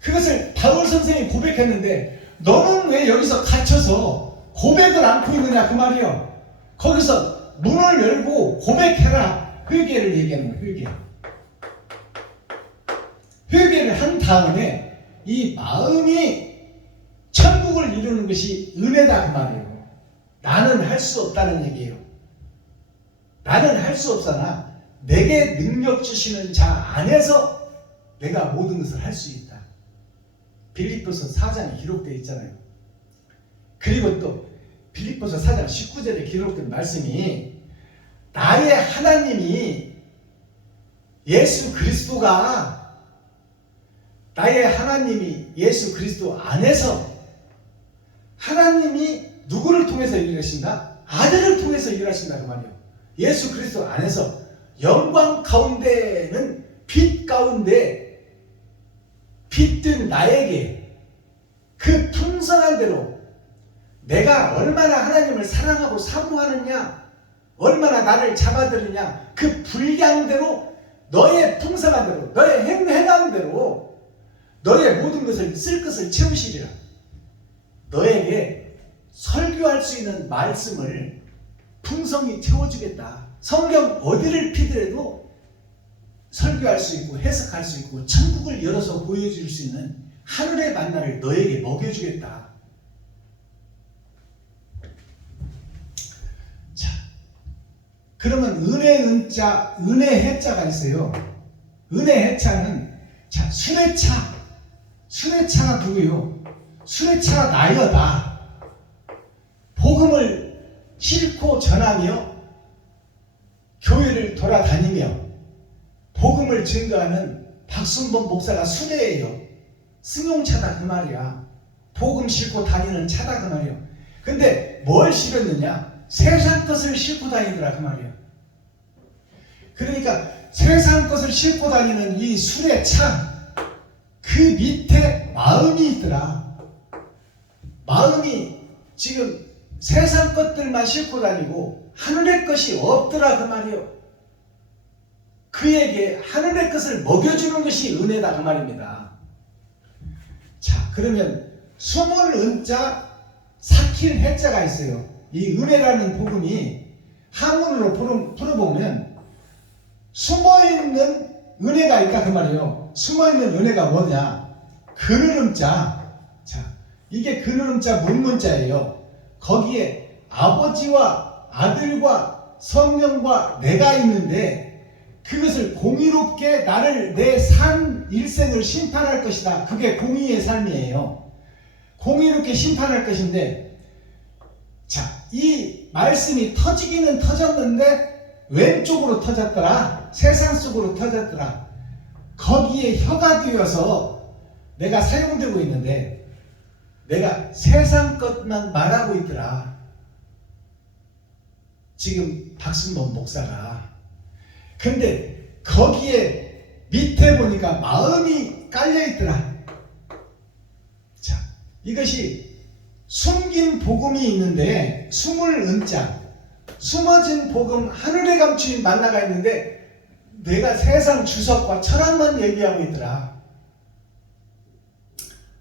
그것을 바울 선생이 고백했는데 너는 왜 여기서 갇혀서 고백을 않고 있느냐 그 말이요. 거기서 문을 열고 고백해라. 회개를 얘기하는 거예요. 회개를 한 다음에 이 마음이 천국을 이루는 것이 은혜다 그 말이에요. 나는 할 수 없다는 얘기예요. 나는 할 수 없으나 내게 능력 주시는 자 안에서 내가 모든 것을 할 수 있다. 빌립보서 4장에 기록되어 있잖아요. 그리고 또 빌립보서 4장 19절에 기록된 말씀이 나의 하나님이 예수 그리스도가 나의 하나님이 예수 그리스도 안에서 하나님이 누구를 통해서 일하신다? 아들을 통해서 일하신다 그 말이에요. 예수 그리스도 안에서 영광 가운데는 빛 가운데 빛든 나에게 그 풍성한 대로 내가 얼마나 하나님을 사랑하고 사모하느냐, 얼마나 나를 잡아들이냐, 그 분량대로 너의 풍성한 대로, 너의 행한 대로 너의 모든 것을 쓸 것을 채우시리라. 너에게 설교할 수 있는 말씀을 풍성히 채워주겠다. 성경 어디를 피더라도 설교할 수 있고 해석할 수 있고 천국을 열어서 보여줄 수 있는 하늘의 만나를 너에게 먹여주겠다. 자, 그러면 은혜 은자, 은혜 해자가 있어요. 은혜 해자는 자, 수레차가 누구요? 수레차가 나여 나. 복음을 싣고 전하며 교회를 돌아다니며 복음을 증거하는 박순범 목사가 수레예요. 승용차다 그 말이야. 복음 싣고 다니는 차다 그 말이야. 근데 뭘 실었느냐? 세상 것을 싣고 다니더라 그 말이야. 그러니까 세상 것을 싣고 다니는 이 수레차, 그 밑에 마음이 있더라. 마음이 지금 세상 것들만 싣고 다니고 하늘의 것이 없더라 그 말이요. 그에게 하늘의 것을 먹여주는 것이 은혜다 그 말입니다. 자, 그러면 수물 은자 사킬 해자가 있어요. 이 은혜라는 복음이 한문으로 풀어보면 숨어있는 은혜가 있다 그 말이에요. 숨어있는 은혜가 뭐냐? 그르름자. 자, 이게 근음자 문문자예요. 거기에 아버지와 아들과 성령과 내가 있는데 그것을 공의롭게 나를 내 산 일생을 심판할 것이다. 그게 공의의 삶이에요. 공의롭게 심판할 것인데, 자, 이 말씀이 터지기는 터졌는데 왼쪽으로 터졌더라. 세상 속으로 터졌더라. 거기에 혀가 되어서 내가 사용되고 있는데 내가 세상 것만 말하고 있더라. 지금 박순범 목사가. 근데 거기에 밑에 보니까 마음이 깔려있더라. 자, 이것이 숨긴 복음이 있는데, 숨을 은자, 숨어진 복음, 하늘에 감추인 만나가 있는데 내가 세상 주석과 철학만 얘기하고 있더라.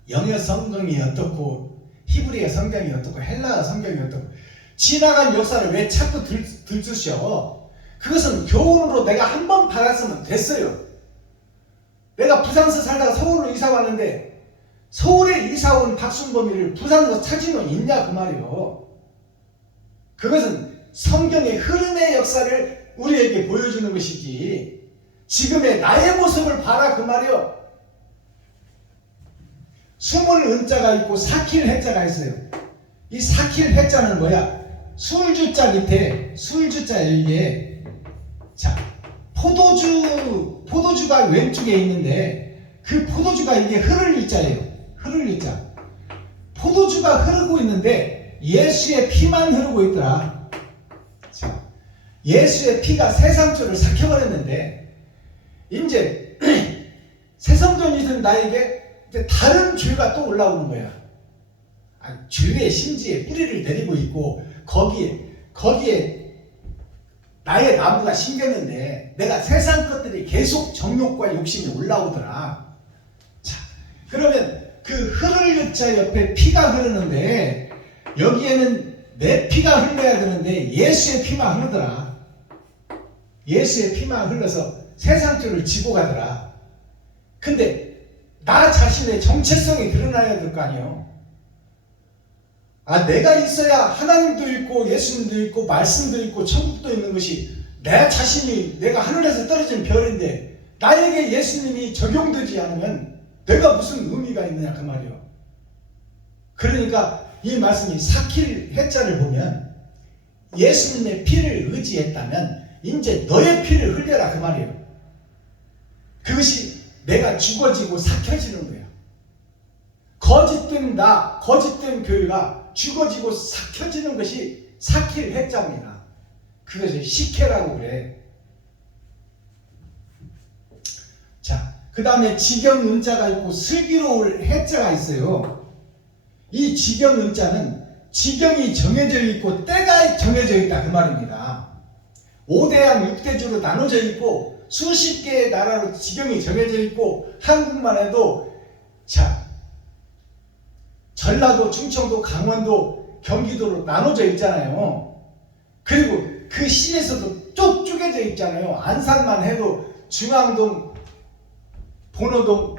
영어 성경이 어떻고 히브리어 성경이 어떻고 헬라어 성경이 어떻고 지나간 역사를 왜 자꾸 들쑤셔? 그것은 교훈으로 내가 한 번 받았으면 됐어요. 내가 부산서 살다가 서울로 이사 왔는데 서울에 이사 온 박순범이를 부산으로 찾으면 있냐 그 말이요. 그것은 성경의 흐름의 역사를 우리에게 보여주는 것이지 지금의 나의 모습을 봐라 그 말이요. 숨을 은자가 있고 사킬 해자가 있어요. 이 사킬 해자는 뭐야? 술주자 밑에 술주자에 이게, 자, 포도주가 왼쪽에 있는데 그 포도주가 이게 흐를 유자예요. 흐를 유자. 포도주가 흐르고 있는데 예수의 피만 흐르고 있더라. 자, 예수의 피가 세상죄를 삭혀버렸는데 이제 새성전이든 나에게 다른 죄가 또 올라오는 거야. 죄의 심지에 뿌리를 내리고 있고 거기에 나의 나무가 심겼는데 내가 세상 것들이 계속 정욕과 욕심이 올라오더라. 자, 그러면 그 흐를 유자 옆에 피가 흐르는데 여기에는 내 피가 흘러야 되는데 예수의 피만 흐르더라. 예수의 피만 흘러서 세상 죄를 지고 가더라. 근데 나 자신의 정체성이 드러나야 될 거 아니에요. 내가 있어야 하나님도 있고 예수님도 있고 말씀도 있고 천국도 있는 것이 내 자신이 내가 하늘에서 떨어진 별인데 나에게 예수님이 적용되지 않으면 내가 무슨 의미가 있느냐 그 말이에요. 그러니까 이 말씀이 사킬 해자를 보면 예수님의 피를 의지했다면 이제 너의 피를 흘려라 그 말이에요. 그것이 내가 죽어지고 삭혀지는 거야. 거짓된 나, 거짓된 교회가 죽어지고 삭혀지는 것이 사킬 해자입니다. 그것을 식혜라고 그래. 자, 그 다음에 지경은자가 있고 슬기로울 해자가 있어요. 이 지경은자는 지경이 정해져 있고 때가 정해져 있다 그 말입니다. 5대양 6대주로 나눠져 있고 수십 개의 나라로 지경이 정해져 있고 한국만 해도 자 전라도, 충청도, 강원도, 경기도로 나눠져 있잖아요. 그리고 그 시에서도 쭉 쪼개져 있잖아요. 안산만 해도 중앙동, 본호동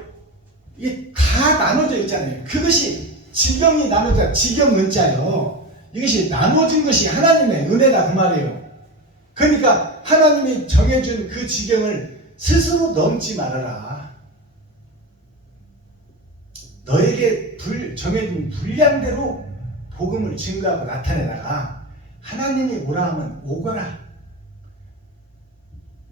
이 다 나눠져 있잖아요. 그것이 지경이 나눠져 지경은자요. 이것이 나눠진 것이 하나님의 은혜다 그 말이에요. 그러니까 하나님이 정해준 그 지경을 스스로 넘지 말아라. 너에게 정해진 분량대로 복음을 증거하고 나타내다가 하나님이 오라 하면 오거라.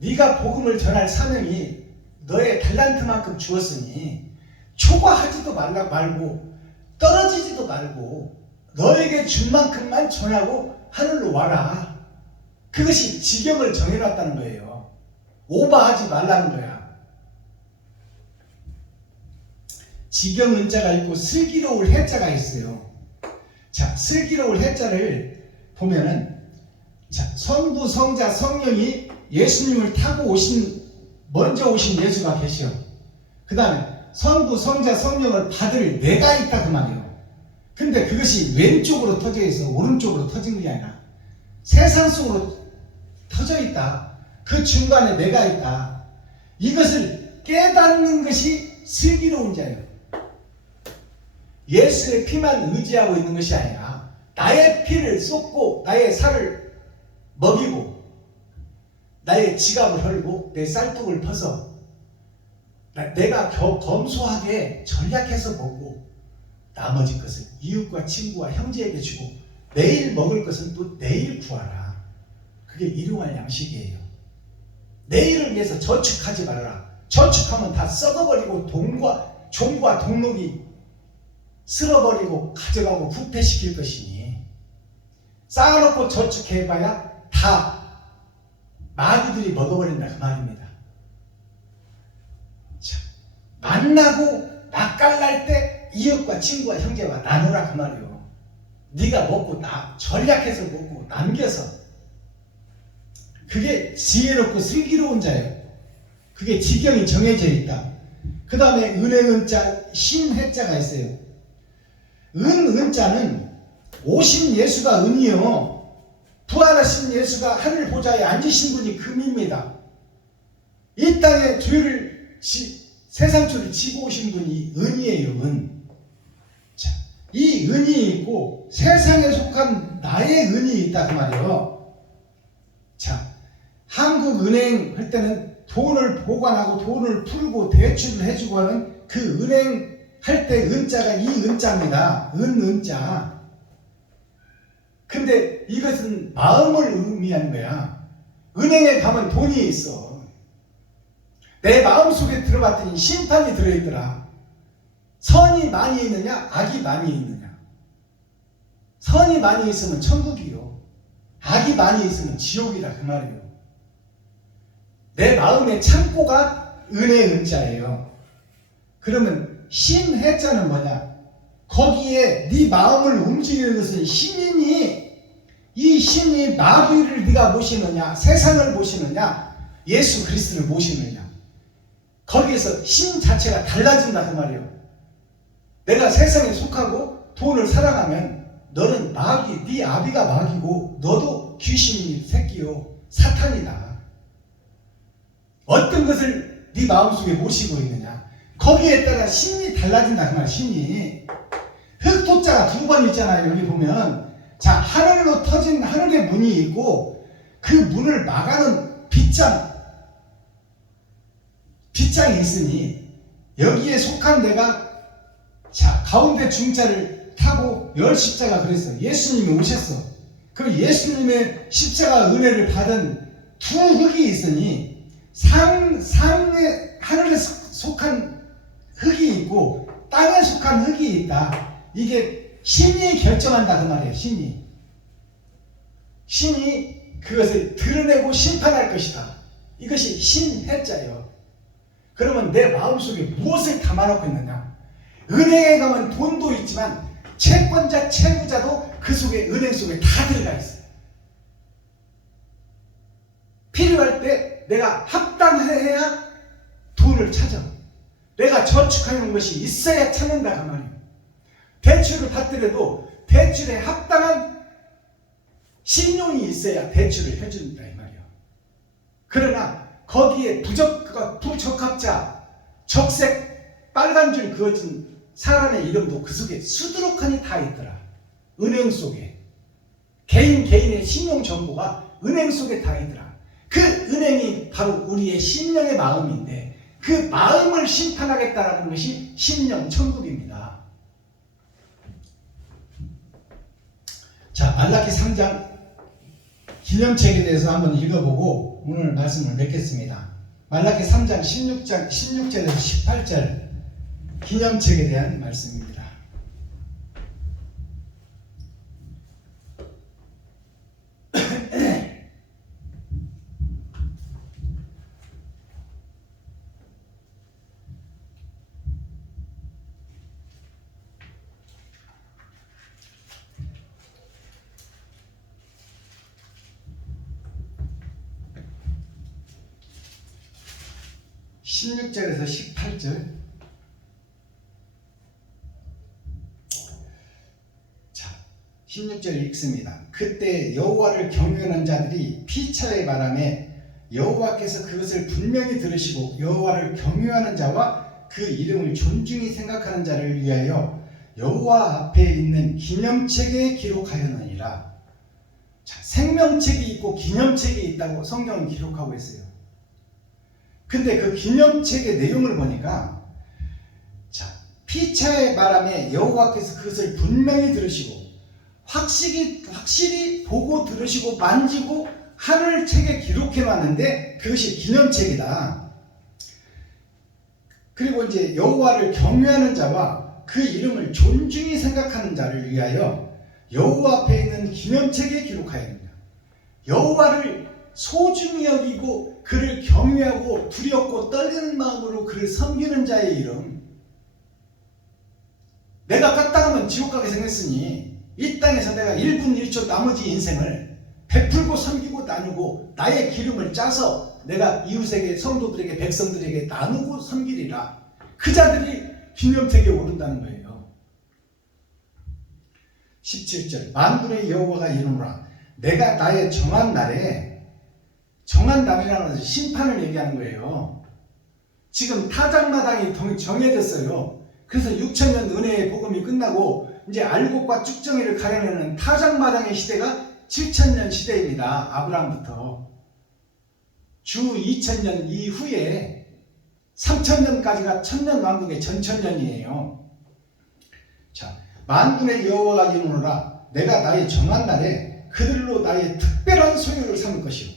네가 복음을 전할 사명이 너의 달란트만큼 주었으니 초과하지도 말고 떨어지지도 말고 너에게 준 만큼만 전하고 하늘로 와라. 그것이 지경을 정해놨다는 거예요. 오버하지 말라는 거야. 지경은자가 있고 슬기로울 해자가 있어요. 자, 슬기로울 해자를 보면은 자, 성부, 성자, 성령이 예수님을 타고 먼저 오신 예수가 계셔. 그 다음에 성부, 성자, 성령을 받을 내가 있다 그 말이에요. 근데 그것이 왼쪽으로 터져 있어 오른쪽으로 터진 게 아니라 세상 속으로 터져 있다. 그 중간에 내가 있다. 이것을 깨닫는 것이 슬기로운 자예요. 예수의 피만 의지하고 있는 것이 아니라 나의 피를 쏟고 나의 살을 먹이고 나의 지갑을 헐고 내 쌀떡을 퍼서 내가 검소하게 전략해서 먹고 나머지 것을 이웃과 친구와 형제에게 주고 내일 먹을 것은 또 내일 구하라. 그게 일용할 양식이에요. 내일을 위해서 저축하지 말아라. 저축하면 다 썩어버리고 종과 동록이 쓸어버리고 가져가고 부패시킬 것이니 쌓아놓고 저축해봐야 다 마귀들이 먹어버린다 그 말입니다. 자, 만나고 맛깔날 때 이웃과 친구와 형제와 나누라 그 말이요. 네가 먹고 전략해서 먹고 남겨서 그게 지혜롭고 슬기로운 자예요. 그게 지경이 정해져 있다. 그 다음에 은행은자, 신해자가 있어요. 은자는 오신 예수가 은이요, 부활하신 예수가 하늘 보좌에 앉으신 분이 금입니다. 이 땅에 세상 줄을 지고 오신 분이 은이에요. 은. 자, 이 은이 있고 세상에 속한 나의 은이 있다 그 말이에요. 자, 한국은행 할 때는 돈을 보관하고 돈을 풀고 대출을 해주고 하는 그 은행 할 때 은자가 이 은자입니다. 은자. 근데 이것은 마음을 의미하는 거야. 은행에 가면 돈이 있어. 내 마음속에 들어봤더니 심판이 들어있더라. 선이 많이 있느냐 악이 많이 있느냐. 선이 많이 있으면 천국이요, 악이 많이 있으면 지옥이다 그 말이에요. 내 마음의 창고가 은의 은자예요. 그러면 신해자는 뭐냐? 거기에 네 마음을 움직이는 것은 신이니, 이 신이 마귀를 네가 모시느냐 세상을 모시느냐 예수 그리스도를 모시느냐, 거기에서 신 자체가 달라진다 그 말이에요. 내가 세상에 속하고 돈을 사랑하면 너는 마귀, 네 아비가 마귀고 너도 귀신이 새끼요 사탄이다. 어떤 것을 네 마음속에 모시고 있느냐, 거기에 따라 신이 달라진다 그 말. 신이 흑토자가 2번 있잖아요. 여기 보면 자, 하늘로 터진 하늘의 문이 있고 그 문을 막아는 빗장이 있으니 여기에 속한 내가 자 가운데 중자를 타고 열 십자가 그랬어요. 예수님이 오셨어. 그 예수님의 십자가 은혜를 받은 두 흙이 있으니 상의 하늘에 속한 흙이 있고 땅에 속한 흙이 있다. 이게 신이 결정한다 그 말이에요. 신이 그것을 드러내고 심판할 것이다. 이것이 신해자예요. 그러면 내 마음속에 무엇을 담아놓고 있느냐? 은행에 가면 돈도 있지만 채권자, 채무자도 그 속에, 은행 속에 다 들어가 있어요. 필요할 때 내가 합당해야 돈을 찾아. 내가 저축하는 것이 있어야 찾는다 그 말이에요. 대출을 받더라도 대출에 합당한 신용이 있어야 대출을 해준다 이 말이에요. 그러나 거기에 부적합자, 적색, 빨간 줄 그어진 사람의 이름도 그 속에 수두룩하니 다 있더라. 은행 속에 개인의 신용 정보가 은행 속에 다 있더라. 그 은행이 바로 우리의 심령의 마음인데 그 마음을 심판하겠다라는 것이 심령 천국입니다. 자, 말라기 3장 기념책에 대해서 한번 읽어보고 오늘 말씀을 맺겠습니다. 말라기 3장 16절에서 18절 기념책에 대한 말씀입니다. (16절에서 18절) 자, 16절 읽습니다. 그때 여호와를 경외하는 자들이 피차의 바람에 여호와께서 그것을 분명히 들으시고 여호와를 경외하는 자와 그 이름을 존중히 생각하는 자를 위하여 여호와 앞에 있는 기념책에 기록하였느니라. 자, 생명책이 있고 기념책이 있다고 성경은 기록하고 있어요. 근데 그 기념책의 내용을 보니까, 자, 피차의 바람에 여호와께서 그것을 분명히 들으시고 확실히 보고 들으시고 만지고 하늘책에 기록해 놨는데 그것이 기념책이다. 그리고 이제 여호와를 경외하는 자와 그 이름을 존중히 생각하는 자를 위하여 여호와 앞에 있는 기념책에 기록하였느니라. 여호와를 소중히 여기고 그를 경외하고 두렵고 떨리는 마음으로 그를 섬기는 자의 이름. 내가 까딱하면 지옥 가게 생겼으니 이 땅에서 내가 1분 1초 나머지 인생을 베풀고 섬기고 나누고 나의 기름을 짜서 내가 이웃에게, 성도들에게, 백성들에게 나누고 섬기리라. 그 자들이 기념책에 오른다는 거예요. 17절 만군의 여호와가 이르노라. 내가 나의 정한 날에, 정한 날이라는 것은 심판을 얘기하는 거예요. 지금 타작마당이 정해졌어요. 그래서 6천년 은혜의 복음이 끝나고 이제 알곡과 쭉정이를 가려내는 타작마당의 시대가 7천년 시대입니다. 아브라함부터 주 2000년 이후에 3000년까지가 천년왕국의 전천년이에요. 자, 만군의 여호와가 이르노라. 내가 나의 정한 날에 그들로 나의 특별한 소유를 삼을 것이요.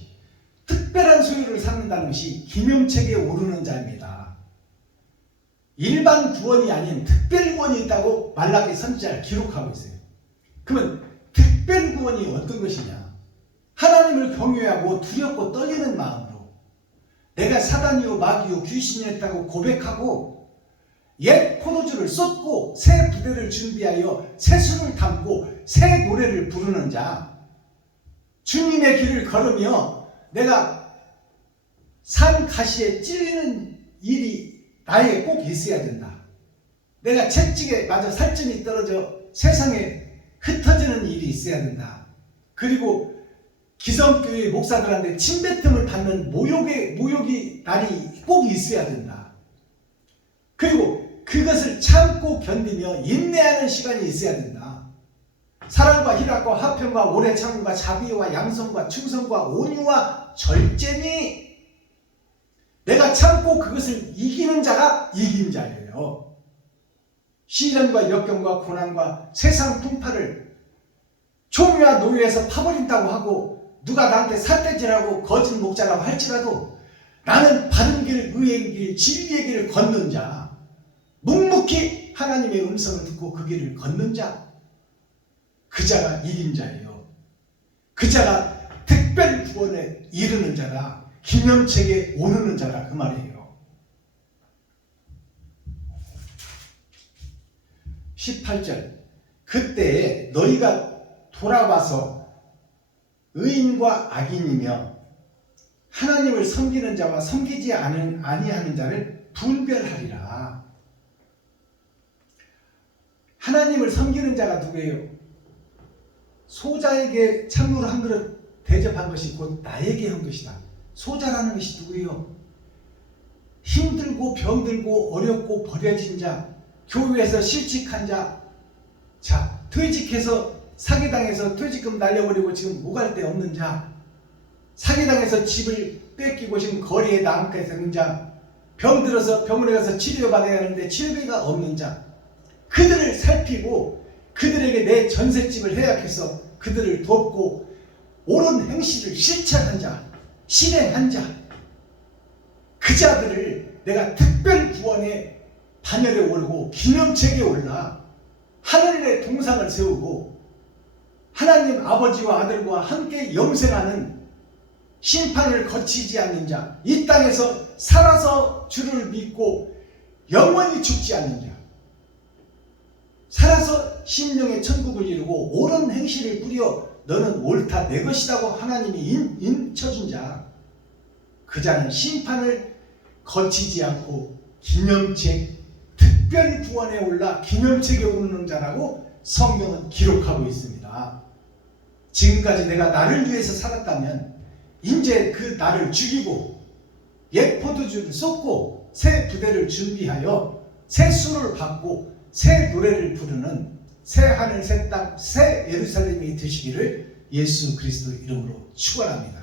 특별한 소유를 삼는다는 것이 기념책에 오르는 자입니다. 일반 구원이 아닌 특별 구원이 있다고 말라기 선지자를 기록하고 있어요. 그러면 특별 구원이 어떤 것이냐? 하나님을 경외하고 두렵고 떨리는 마음으로 내가 사단이요 마귀요 귀신이었다고 고백하고 옛 포도주를 쏟고 새 부대를 준비하여 새 술을 담고 새 노래를 부르는 자, 주님의 길을 걸으며 내가 산 가시에 찔리는 일이 나에게 꼭 있어야 된다. 내가 채찍에 맞아 살점이 떨어져 세상에 흩어지는 일이 있어야 된다. 그리고 기성교회 목사들한테 침뱉음을 받는 모욕이 날이 꼭 있어야 된다. 그리고 그것을 참고 견디며 인내하는 시간이 있어야 된다. 사랑과 희락과 화평과 오래 참음과 자비와 양성과 충성과 온유와 절제니 내가 참고 그것을 이기는 자가 이긴 자예요. 시련과 역경과 고난과 세상 풍파를 총회와 노예에서 파버린다고 하고 누가 나한테 삿대질하고 거짓 목자라고 할지라도 나는 바른 길, 의의 길, 진리의 길을 걷는 자, 묵묵히 하나님의 음성을 듣고 그 길을 걷는 자, 그 자가 이긴 자예요. 그 자가 특별 구원에 이르는 자다. 기념책에 오르는 자라 그 말이에요. 18절 그때 너희가 돌아와서 의인과 악인이며 하나님을 섬기는 자와 섬기지 아니하는 자를 분별하리라. 하나님을 섬기는 자가 누구예요? 소자에게 찬물 한 그릇 대접한 것이 곧 나에게 한 것이다. 소자라는 것이 누구예요? 힘들고 병들고 어렵고 버려진 자, 교회에서 실직한 자, 자, 퇴직해서 사기당해서 퇴직금 날려버리고 지금 오갈 데 없는 자, 사기당해서 집을 뺏기고 지금 거리에 남게 되는 자, 병들어서 병원에 가서 치료받아야 하는데 치료비가 없는 자, 그들을 살피고 그들에게 내 전셋집을 해약해서 그들을 돕고 옳은 행실을 실천한 자, 실행한 자, 그 자들을 내가 특별 구원의 반열에 오르고 기념책에 올라 하늘의 동상을 세우고 하나님 아버지와 아들과 함께 영생하는 심판을 거치지 않는 자, 이 땅에서 살아서 주를 믿고 영원히 죽지 않는 자, 살아서 심령의 천국을 이루고 옳은 행실을 뿌려 너는 옳다 내 것이라고 하나님이 인쳐준 자, 그 자는 심판을 거치지 않고 기념책, 특별 구원에 올라 기념책에 오르는 자라고 성경은 기록하고 있습니다. 지금까지 내가 나를 위해서 살았다면 이제 그 나를 죽이고 옛 포도주를 쏟고 새 부대를 준비하여 새 술을 받고 새 노래를 부르는 새 하늘, 새 땅, 새 예루살렘이 되시기를 예수 그리스도 이름으로 축원합니다.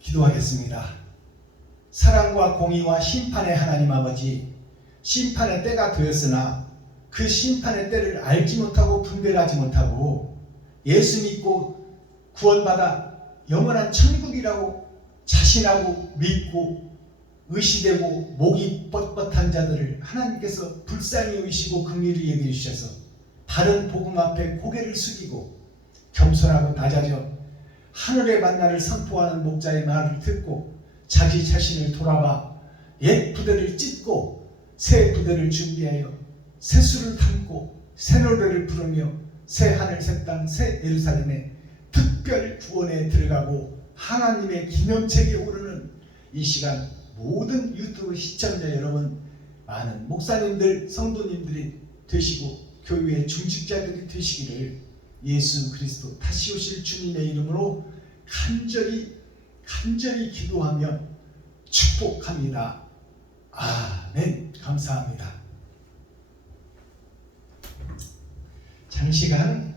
기도하겠습니다. 사랑과 공의와 심판의 하나님 아버지, 심판의 때가 되었으나 그 심판의 때를 알지 못하고 분별하지 못하고 예수 믿고 구원받아 영원한 천국이라고 자신하고 믿고 의시되고 목이 뻣뻣한 자들을 하나님께서 불쌍히 여기시고 긍휼히 여겨 주셔서 바른 복음 앞에 고개를 숙이고 겸손하고 낮아져 하늘의 만나를 선포하는 목자의 말을 듣고 자기 자신을 돌아봐 옛 부대를 찢고 새 부대를 준비하여 새 술을 담고 새 노래를 부르며 새 하늘 새 땅 새 예루살렘에 특별 구원에 들어가고 하나님의 기념책에 오르는 이 시간 모든 유튜브 시청자 여러분, 많은 목사님들, 성도님들이 되시고 교회의 중직자들이 되시기를 예수 그리스도 다시 오실 주님의 이름으로 간절히 기도하며 축복합니다. 아멘. 감사합니다. 장시간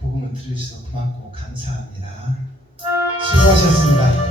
복음을 들으셔서 고맙고 감사합니다. 수고하셨습니다.